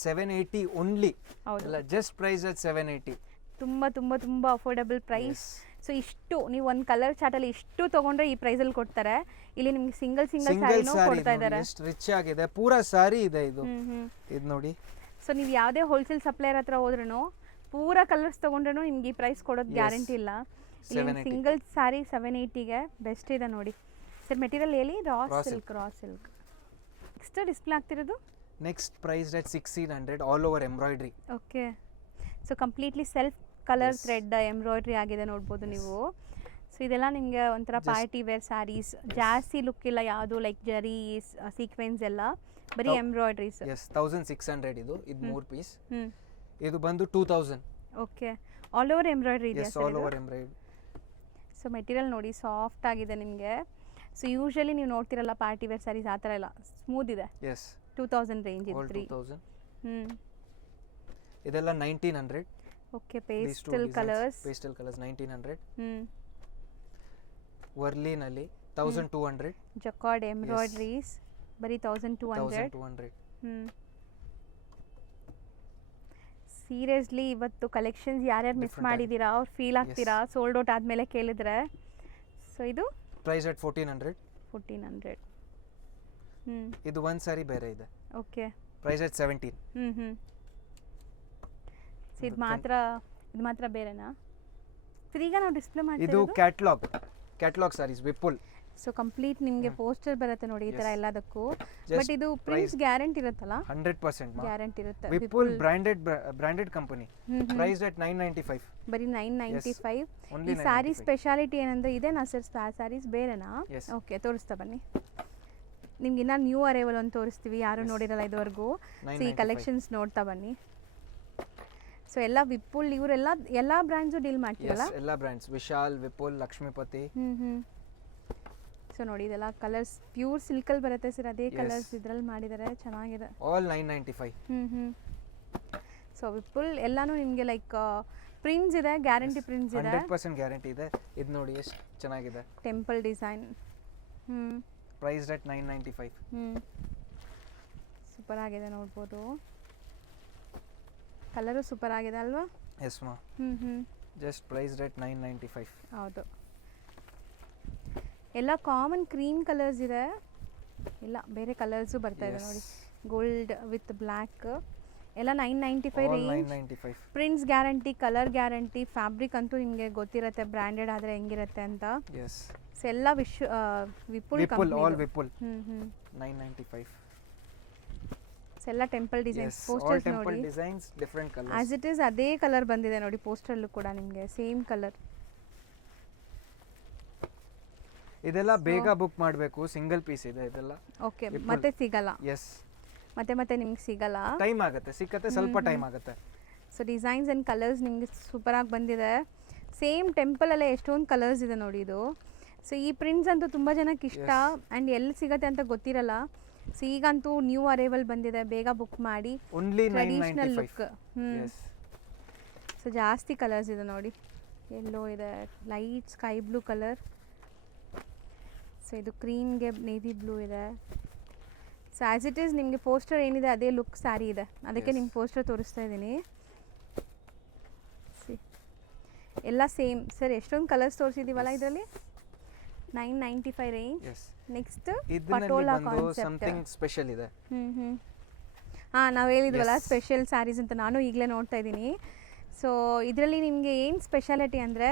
780 ಓನ್ಲಿ. ಹೌದು. ಅಲ್ಲ, ಜಸ್ಟ್ ಪ್ರೈಸ್ ಅಟ್ 780. ತುಂಬ ತುಂಬ ತುಂಬ ಅಫೋರ್ಡಬಲ್ ಪ್ರೈಸ್. ಸೊ ಇಷ್ಟು ನೀವು ಒಂದು ಕಲರ್ ಚಾರ್ಟಲ್ಲಿ ಇಷ್ಟು ತೊಗೊಂಡ್ರೆ ಈ ಪ್ರೈಸಲ್ಲಿ ಕೊಡ್ತಾರೆ. ಇಲ್ಲಿ ನಿಮಗೆ ಸಿಂಗಲ್ ಸ್ಯಾರಿನೂ ಕೊಡ್ತಾ ಇದ್ದಾರೆ. ಎಷ್ಟು ರಿಚ್ ಆಗಿದೆ, ಪೂರಾ ಸಾರಿ ಇದೆ ಇದು. ಇದು ನೋಡಿ. ಸೊ ನೀವು ಯಾವುದೇ ಹೋಲ್ಸೇಲ್ ಸಪ್ಲೈಯರ್ ಹತ್ರ ಹೋದ್ರೂ ಪೂರಾ ಕಲರ್ಸ್ ತೊಗೊಂಡ್ರೂ ನಿಮ್ಗೆ ಈ ಪ್ರೈಸ್ ಕೊಡೋದು ಗ್ಯಾರಂಟಿ ಇಲ್ಲ. ಇಲ್ಲಿ ಸಿಂಗಲ್ ಸ್ಯಾರಿ 780ಗೆ ಬೆಸ್ಟ್ ಇದೆ ನೋಡಿ. ಸರ್ ಮೆಟೀರಿಯಲ್ ಹೇಳಿ. Raw silk. ನೆಕ್ಸ್ಟ್ ಡಿಸ್ಪ್ಲೇ ಆಗ್ತಿರೋದು next price at 1600 all over embroidery. Okay. So completely self colour thread embroidery ಆಗಿದೆ ನೋಡ್ಬೋದು ನೀವು. ಸೊ ಇದೆಲ್ಲ ನಿಮಗೆ ಒಂಥರ ಪಾರ್ಟಿ ವೇರ್ ಸ್ಯಾರೀಸ್, ಜಾಸ್ತಿ ಲುಕ್ ಇಲ್ಲ ಯಾವುದು, ಲೈಕ್ ಜರಿ ಸೀಕ್ವೆನ್ಸ್ ಎಲ್ಲ, ಬರೀ ಎಂಬ್ರಾಯ್ಡ್ರೀಸ್. ಎಸ್ 1600 ಇದು 3 ಪೀಸ್. ಇದು ಬಂದು 2000. ಓಕೆ. ಆಲ್ ಓವರ್ ಎಂಬ್ರಾಯ್ಡ್ರಿ ಇದೆ. Yes all over embroidery. So material ನೋಡಿ ಸಾಫ್ಟ್ ಆಗಿದೆ ನಿಮಗೆ. ಸೊ ಯೂಶಲಿ ನೀವು ನೋಡ್ತಿರಲ್ಲ ಪಾರ್ಟಿ ವೇರ್ ಸ್ಯಾರೀಸ್ ಆ ಥರ ಇಲ್ಲ, ಸ್ಮೂತ್ ಇದೆ. ಎಸ್ 2000 ರೇಂಜ್ ಇದೆ. 2000. ಇದೆಲ್ಲ 1900. Okay. Pastel colours 1900. ವರ್ಲಿನಲ್ಲಿ 1200. Jacquard embroideries ಬರೀ 1200. ಸೀರಿಯಸ್ಲಿ ಇವತ್ತು ಕಲೆಕ್ಷನ್ಸ್ ಯಾರ್ಯಾರು ಮಿಸ್ ಮಾಡಿದ್ದೀರಾ ಅವ್ರು ಫೀಲ್ ಆಗ್ತೀರಾ ಸೋಲ್ಡ್ ಔಟ್ ಆದಮೇಲೆ ಕೇಳಿದ್ರೆ. ಸೊ ಇದು ಪ್ರೈಸ್ ಅಟ್ 1400. ಇದು ಒಂದು ಸಾರಿ ಬೇರೆ ಇದೆ. ಓಕೆ. Price at 17. ಇದು ಮಾತ್ರ ಬೇರೆನಾ? ಈಗ ನಾವು ಡಿಸ್ಪ್ಲೇ ಮಾಡಿ. ಇದು catalogue saris Vipul. So complete ನಿಮಗೆ ಪೋಸ್ಟರ್ ಬರುತ್ತೆ ನೋಡಿ ಈ ತರ ಎಲ್ಲದಕ್ಕೂ. ಬಟ್ ಇದು ಪ್ರಿಂಟ್ಸ್ ಗ್ಯಾರಂಟಿ ಇರುತ್ತಲ್ಲ? 100% ಗ್ಯಾರಂಟಿ ಇರುತ್ತೆ. Vipul branded company. Price at 995. ಬರೀ 995. ಈ ಸಾರಿ ಸ್ಪೆಷಾಲಿಟಿ ಏನಂದ್ರೆ ಇದೇನಾ ಸರ್ ಸಾರೀಸ್ ಬೇರೆನಾ? ಓಕೆ, ತೋರಿಸ್ತಾ ಬನ್ನಿ. ನಿಮ್ಗೆ ಇನ್ನ ನ್ಯೂ ಅರೈವಲ್ ಒಂದು ತೋರಿಸ್ತೀವಿ, ಯಾರು ನೋಡಿರಲ್ಲ ಇದುವರೆಗೂ. ಸೊ ಈ ಕಲೆಕ್ಷನ್ಸ್ ನೋಡ್ತಾ ಬನ್ನಿ. ಸೊ ಎಲ್ಲ ವಿಪುಲ್ ಇವರೆಲ್ಲ ಎಲ್ಲ ಬ್ರ್ಯಾಂಡ್ಸು ಡೀಲ್ ಮಾಡ್ತೀರಲ್ಲ? ಎಲ್ಲ ಬ್ರ್ಯಾಂಡ್ಸ್, ವಿಶಾಲ್, ವಿಪುಲ್, ಲಕ್ಷ್ಮೀಪತಿ. ಸೊ ನೋಡಿ ಇದೆಲ್ಲ ಕಲರ್ಸ್ ಪ್ಯೂರ್ ಸಿಲ್ಕಲ್ಲಿ ಬರುತ್ತೆ ಸರ್, ಅದೇ ಕಲರ್ಸ್ ಇದ್ರಲ್ಲಿ ಮಾಡಿದ್ದಾರೆ, ಚೆನ್ನಾಗಿದೆ. ಆಲ್ 995. ಸೊ ವಿಪುಲ್ ಎಲ್ಲಾನು ನಿಮಗೆ ಲೈಕ್ ಪ್ರಿಂಟ್ಸ್ ಇದೆ, ಗ್ಯಾರಂಟಿ ಪ್ರಿಂಟ್ಸ್ ಇದೆ, 100% ಗ್ಯಾರಂಟಿ ಇದೆ. ಇದು ನೋಡಿ ಎಷ್ಟು ಚೆನ್ನಾಗಿದೆ, temple design. Price at 995. Super ಆಗಿದೆ ನೋಡ್ಬೋದು, ಕಲರು ಸೂಪರ್ ಆಗಿದೆ ಅಲ್ವಾ? ಎಸ್ ಮಾ. Just price at 995. ಹೌದು. ಎಲ್ಲ ಕಾಮನ್ ಕ್ರೀಮ್ ಕಲರ್ಸ್ ಇದೆ, ಇಲ್ಲ ಬೇರೆ ಕಲರ್ಸು ಬರ್ತಾ ಇದೆ ನೋಡಿ, ಗೋಲ್ಡ್ ವಿತ್ ಬ್ಲ್ಯಾಕ್ ಎಲ್ಲ 995 range. Prints guarantee, colour guarantee, fabric ಅಂತೂ ನಿಮಗೆ ಗೊತ್ತಿರುತ್ತೆ ಬ್ರ್ಯಾಂಡೆಡ್ ಆದರೆ ಹೆಂಗಿರುತ್ತೆ ಅಂತ. ಸೊ ಎಲ್ಲ ವಿಪುಲ್ ಆಲ್ ವಿಪುಲ್ 995. ಸೊ ಎಲ್ಲ ಟೆಂಪಲ್ ಡಿಸೈನ್ಸ್, ಪೋಸ್ಟರ್ಸ್ ನೋಡಿ, designs different colours as it is ಅದೇ ಕಲರ್ ಬಂದಿದೆ ನೋಡಿ ಪೋಸ್ಟರ್ಲ್ಲೂ ಕೂಡ ನಿಮಗೆ ಸೇಮ್ ಕಲರ್. ಇದೆಲ್ಲ ಬೇಗ ಬುಕ್ ಮಾಡಬೇಕು, ಸಿಂಗಲ್ ಪೀಸ್ ಇದೆ ಇದೆಲ್ಲ. ಓಕೆ, ಮತ್ತೆ ಸಿಗಲ್ಲ. ಎಸ್, ಮತ್ತೆ ನಿಮ್ಗೆ ಸಿಗಲ್ಲ, ಟೈಮ್ ಆಗುತ್ತೆ, ಸಿಕ್ಕತ್ತೆ ಸ್ವಲ್ಪ ಟೈಮ್ ಆಗುತ್ತೆ. ಸೊ ಡಿಸೈನ್ಸ್ ಆ್ಯಂಡ್ ಕಲರ್ಸ್ ನಿಮಗೆ ಸೂಪರಾಗಿ ಬಂದಿದೆ. ಸೇಮ್ ಟೆಂಪಲಲ್ಲೇ ಎಷ್ಟೊಂದು ಕಲರ್ಸ್ ಇದೆ ನೋಡಿ ಇದು. ಸೊ ಈ ಪ್ರಿಂಟ್ಸ್ ಅಂತೂ ತುಂಬ ಜನಕ್ಕೆ ಇಷ್ಟ ಆ್ಯಂಡ್ ಎಲ್ಲಿ ಸಿಗುತ್ತೆ ಅಂತ ಗೊತ್ತಿರಲ್ಲ. ಸೊ ಈಗಂತೂ ನ್ಯೂ ಅರೈವಲ್ ಬಂದಿದೆ, ಬೇಗ ಬುಕ್ ಮಾಡಿ. Traditional look. ಸೊ ಜಾಸ್ತಿ ಕಲರ್ಸ್ ಇದೆ ನೋಡಿ, ಎಲ್ಲೋ ಇದೆ, light sky blue colour. So ಇದು ಕ್ರೀಮ್ಗೆ ನೇವಿ ಬ್ಲೂ ಇದೆ. ಸೊ ಆ್ಯಸ್ ಇಟ್ ಈಸ್ ನಿಮಗೆ ಪೋಸ್ಟರ್ ಏನಿದೆ ಅದೇ ಲುಕ್ ಸ್ಯಾರಿ ಇದೆ, ಅದಕ್ಕೆ ನಿಮ್ಗೆ ಪೋಸ್ಟರ್ ತೋರಿಸ್ತಾ ಇದ್ದೀನಿ. ಎಲ್ಲ ಸೇಮ್ ಸರ್, ಎಷ್ಟೊಂದು ಕಲರ್ಸ್ ತೋರಿಸಿದ್ದೀವಲ್ಲ ಇದರಲ್ಲಿ. 995 range. Next patola concept, something special ಇದೆ. ನಾವು ಹೇಳಿದ್ವಲ್ಲ ಸ್ಪೆಷಲ್ ಸ್ಯಾರೀಸ್ ಅಂತ, ನಾನು ಈಗಲೇ ನೋಡ್ತಾ ಇದ್ದೀನಿ. ಸೊ ಇದರಲ್ಲಿ ನಿಮಗೆ ಏನು ಸ್ಪೆಷಾಲಿಟಿ ಅಂದರೆ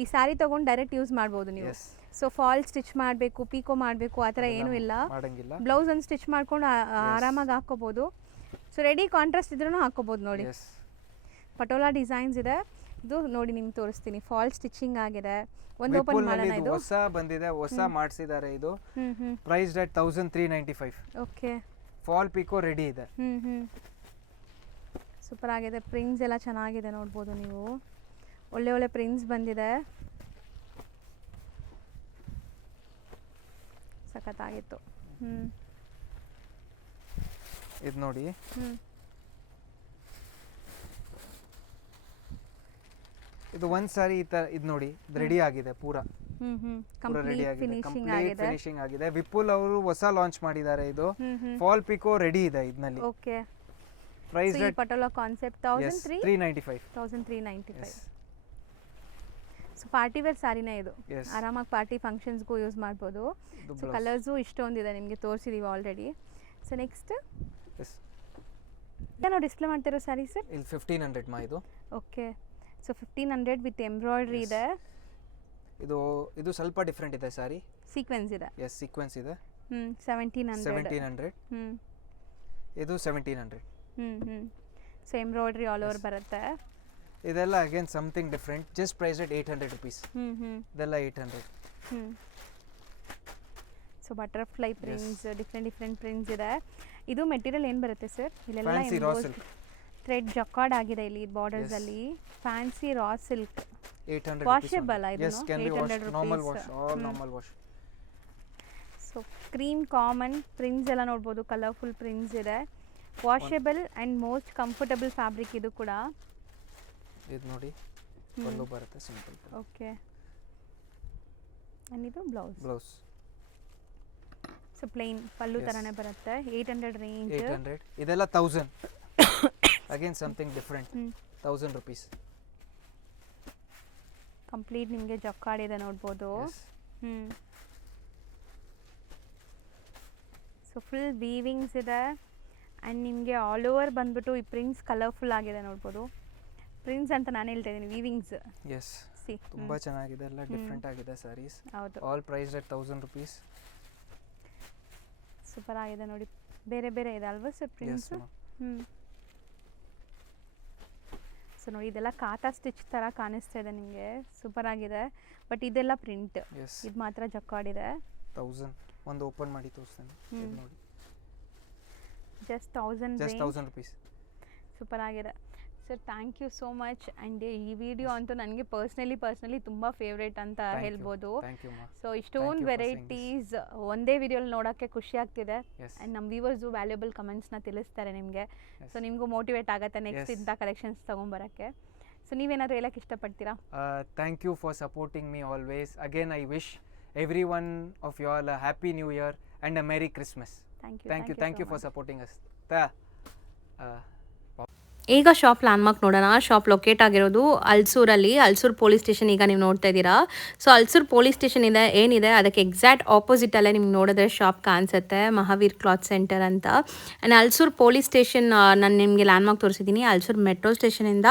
ಈ ಸ್ಯಾರಿ ತೊಗೊಂಡು ಡೈರೆಕ್ಟ್ ಯೂಸ್ ಮಾಡ್ಬೋದು ನೀವು. ಸೊ ಫಾಲ್ ಸ್ಟಿಚ್ ಮಾಡಬೇಕು, ಪೀಕೋ ಮಾಡಬೇಕು ಆ ಥರ ಏನೂ ಇಲ್ಲ. ಬ್ಲೌಸ್ ಒಂದು ಸ್ಟಿಚ್ ಮಾಡ್ಕೊಂಡು ಆರಾಮಾಗಿ ಹಾಕ್ಕೋಬೋದು. ಸೊ ರೆಡಿ ಕಾಂಟ್ರಾಸ್ಟ್ ಇದ್ರೂ ಹಾಕ್ಕೋಬೋದು ನೋಡಿ. ಪಟೋಲಾ ಡಿಸೈನ್ಸ್ ಇದೆ, ಇದು ನೋಡಿ ನಿಮ್ಗೆ ತೋರಿಸ್ತೀನಿ. ಫಾಲ್ ಸ್ಟಿಚಿಂಗ್ ಆಗಿದೆ. ಒಂದು ಓಪನ್ ಮಾಡೋಣ. ಇದು ಹೊಸ ಬಂದಿದೆ, ಹೊಸ ಮಾಡಿಸಿದ್ದಾರೆ. ಇದು price at 1395. Okay, fall pico ready ಇದೆ. ಸೂಪರ್ ಆಗಿದೆ. ಪ್ರಿಂಟ್ಸ್ ಎಲ್ಲ ಚೆನ್ನಾಗಿದೆ ನೋಡ್ಬೋದು ನೀವು, ಒಳ್ಳೆ ಪ್ರಿಂಟ್ಸ್ ಬಂದಿದೆ, ಸಖತ್ತಾಗಿತ್ತು. ಇದು ನೋಡಿ, ಇದು ಒಂದು ಸಾರಿ ಈ ತರ ಇದು ನೋಡಿ, ರೆಡಿ ಆಗಿದೆ ಪೂರ ರೆಡಿ ಆಗಿದೆ, ಕಂಪ್ಲೀಟ್ ಫಿನಿಶಿಂಗ್ ಆಗಿದೆ. ವಿಪುಲ್ ಅವರು ಹೊಸ ಲಾಂಚ್ ಮಾಡಿದ್ದಾರೆ. ಇದು ಫಾಲ್ ಪಿಕೋ ರೆಡಿ ಇದೆ ಇದರಲ್ಲಿ. ಓಕೆ, ಪ್ರೈಸ್ ಈ patola concept 1395. So party wear ಸಾರಿನೇ ಇದು, ಆರಾಮಾಗಿ ಪಾರ್ಟಿ ಫಂಕ್ಷನ್ಸ್ಗೂ ಯೂಸ್ ಮಾಡ್ಬೋದು. ಸೊ ಕಲರ್ಸು ಇಷ್ಟೊಂದಿದೆ, ನಿಮಗೆ ತೋರಿಸಿದೀವಿ ಆಲ್ರೆಡಿ. ಸೊ ನೆಕ್ಸ್ಟ್ ನಾವು ಡಿಸ್ಪ್ಲೇ ಮಾಡ್ತಿರೋ ಸ್ಯಾರಿ ಸರ್, ಇಲ್ಲಿ 1500 ಮಾ ಇದು. ಓಕೆ, ಸೊ 1500 ವಿತ್ ಎಂಬ್ರಾಯ್ಡ್ರಿ ಇದೆ. ಇದು ಸ್ವಲ್ಪ ಡಿಫರೆಂಟ್ ಇದೆ ಸಾರಿ, ಸೀಕ್ವೆನ್ಸ್ ಇದೆ. ಎಸ್, ಸೀಕ್ವೆನ್ಸ್ ಇದೆ. 1700. ಇದು 1700. ಸೊ ಎಂಬ್ರಾಯ್ಡ್ರಿ ಆಲ್ ಓವರ್ ಬರುತ್ತೆ. ಇದೆಲ್ಲ again something different, just price at 800 rupees. ಇದೆಲ್ಲ 800. So butterfly prints, different prints ಇದೆ. ಇದು ಮೆಟೀರಿಯಲ್ ಏನು ಬರುತ್ತೆ ಸರ್? ಇಲ್ಲೆಲ್ಲ ಥ್ರೆಡ್ ಜಕಾರ್ಡ್ ಆಗಿದೆ ಇಲ್ಲಿ ಬಾರ್ಡರ್ಸ್ ಅಲ್ಲಿ. ಫ್ಯಾನ್ಸಿ ರಾ ಸಿಲ್ಕ್, 800 ವಾಷಬಲ್ ಇದು. Yes, can be washed, normal wash, all normal wash. So cream common prints ಎಲ್ಲ ನೋಡ್ಬೋದು, ಕಲರ್ಫುಲ್ ಪ್ರಿಂಟ್ಸ್ ಇದೆ. Washable and most comfortable fabric ಇದು ಕೂಡ. ಇದು ನೋಡಿ, ಪಲ್ಲು ಬರುತ್ತೆ ಸಿಂಪಲ್. ಓಕೆ, ಅಂಡ್ ಇದು ಬ್ಲೌಸ್. ಸೊ ಪ್ಲೇನ್ ಪಲ್ಲು ತರನೇ ಬರುತ್ತೆ. 800 ರೇಂಜ್. 800. ಇದೆಲ್ಲ 1000. Again something different. 1000 rupees. Complete ನಿಮಗೆ ಜಕಾರ್ಡ್ ಇದೆ ನೋಡ್ಬೋದು. ಸೊ ಫುಲ್ ವೀವಿಂಗ್ಸ್ ಇದೆ ಆ್ಯಂಡ್ ನಿಮಗೆ ಆಲ್ ಓವರ್ ಬಂದ್ಬಿಟ್ಟು ಈ ಪ್ರಿಂಟ್ಸ್ ಕಲರ್ಫುಲ್ ಆಗಿದೆ ನೋಡ್ಬೋದು. ಪ್ರಿಂಟ್ಸ್ ಅಂತ ನಾನು ಹೇಳ್ತಾ ಇದ್ದೀನಿ, ವೀವಿಂಗ್ಸ್. ಎಸ್, ತುಂಬಾ ಚೆನ್ನಾಗಿದೆ, ಎಲ್ಲ ಡಿಫರೆಂಟ್ ಆಗಿದೆ ಸ್ಯಾರೀಸ್. ಹೌದು, all priced at 1000 rupees. Super ಆಗಿದೆ ನೋಡಿ, ಬೇರೆ ಬೇರೆ ಇದೆ ಅಲ್ವಾ ಸರ್ ಪ್ರಿಂಟ್ಸ್? ಸೊ ನೋಡಿ, ಇದೆಲ್ಲ ಕಾಟಾ ಸ್ಟಿಚ್ ಥರ ಕಾಣಿಸ್ತಾ ಇದೆ ನಿಮಗೆ, ಸೂಪರ್ ಆಗಿದೆ. ಬಟ್ ಇದೆಲ್ಲ ಪ್ರಿಂಟ್, ಇದು ಮಾತ್ರ ಜಕಾರ್ಡ್ ಇದೆ. 1000. ಒಂದು ಓಪನ್ ಮಾಡಿ ತೋರಿಸ್ತೇನೆ, ಇದು ನೋಡಿ, ಜಸ್ಟ್ 1000 rupees. ಸೂಪರ್ ಆಗಿದೆ sir, thank you so much. And ಈ ವಿಡಿಯೋ ಅಂತೂ ನನಗೆ ಪರ್ಸ್ನಲಿ ತುಂಬ ಫೇವ್ರೇಟ್ ಅಂತ ಹೇಳ್ಬೋದು. ಸೊ ಇಷ್ಟೊಂದು ವೆರೈಟೀಸ್ ಒಂದೇ ವಿಡಿಯೋಲಿ ನೋಡೋಕ್ಕೆ ಖುಷಿ ಆಗ್ತಿದೆ. ಆ್ಯಂಡ್ ನಮ್ಮ ವ್ಯೂವರ್ಸು ವ್ಯಾಲ್ಯೂಬಲ್ ಕಮೆಂಟ್ಸ್ನ ತಿಳಿಸ್ತಾರೆ ನಿಮಗೆ. ಸೊ ನಿಮಗೂ ಮೋಟಿವೇಟ್ ಆಗುತ್ತೆ ನೆಕ್ಸ್ಟ್ ಇಂಥ ಕಲೆಕ್ಷನ್ಸ್ ತೊಗೊಂಬರೋಕ್ಕೆ. ಸೊ ನೀವೇನಾದರೂ ಹೇಳಕ್ಕೆ ಇಷ್ಟಪಡ್ತೀರಾ? Thank you for supporting me always. Again I wish every one of you all a happy new year and a merry Christmas. Thank you for supporting us. ಈಗ shop landmark ನೋಡೋಣ. Shop locate ಆಗಿರೋದು ಅಲ್ಸೂರಲ್ಲಿ, Ulsoor police station ಈಗ ನೀವು ನೋಡ್ತಾ ಇದ್ದೀರಾ. So Ulsoor police station ಏನಿದೆ ಅದಕ್ಕೆ ಎಕ್ಸಾಕ್ಟ್ ಆಪೋಸಿಟಲ್ಲೇ ನಿಮ್ಗೆ ನೋಡಿದ್ರೆ ಶಾಪ್ ಕಾಣಿಸುತ್ತೆ, ಮಹಾವೀರ್ ಕ್ಲಾತ್ ಸೆಂಟರ್ ಅಂತ. ಆ್ಯಂಡ್ ಅಲ್ಸೂರು ಪೊಲೀಸ್ ಸ್ಟೇಷನ್ ನಾನು ನಿಮಗೆ ಲ್ಯಾಂಡ್ಮಾರ್ಕ್ ತೋರಿಸಿದ್ದೀನಿ. ಅಲ್ಸೂರು ಮೆಟ್ರೋ ಸ್ಟೇಷನಿಂದ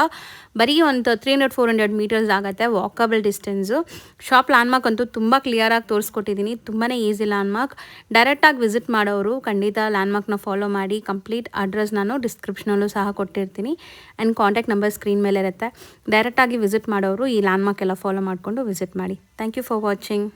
ಬರೀ ಒಂದು 300-400 ಮೀಟರ್ಸ್ ಆಗುತ್ತೆ, ವಾಕಬಲ್ ಡಿಸ್ಟೆನ್ಸು. ಶಾಪ್ ಲ್ಯಾಂಡ್ಮಾರ್ಕ್ ಅಂತೂ ತುಂಬ ಕ್ಲಿಯರಾಗಿ ತೋರಿಸ್ಕೊಟ್ಟಿದ್ದೀನಿ, ತುಂಬಾ ಈಸಿ ಲ್ಯಾಂಡ್ಮಾರ್ಕ್. ಡೈರೆಕ್ಟಾಗಿ ವಿಸಿಟ್ ಮಾಡೋರು ಖಂಡಿತ ಲ್ಯಾಂಡ್ಮಾರ್ಕ್ನ ಫಾಲೋ ಮಾಡಿ. ಕಂಪ್ಲೀಟ್ ಅಡ್ರೆಸ್ ನಾನು ಡಿಸ್ಕ್ರಿಪ್ಷನಲ್ಲೂ ಸಹ ಕೊಟ್ಟಿರ್ತೀನಿ ಆ್ಯಂಡ್ ಕಾಂಟ್ಯಾಕ್ಟ್ ನಂಬರ್ ಸ್ಕ್ರೀನ್ ಮೇಲೆ ಇರುತ್ತೆ. ಡೈರೆಕ್ಟಾಗಿ ವಿಸಿಟ್ ಮಾಡೋರು ಈ ಲ್ಯಾಂಡ್ಮಾರ್ಕ್ ಎಲ್ಲ ಫಾಲೋ ಮಾಡಿಕೊಂಡು ವಿಸಿಟ್ ಮಾಡಿ. Thank you for watching.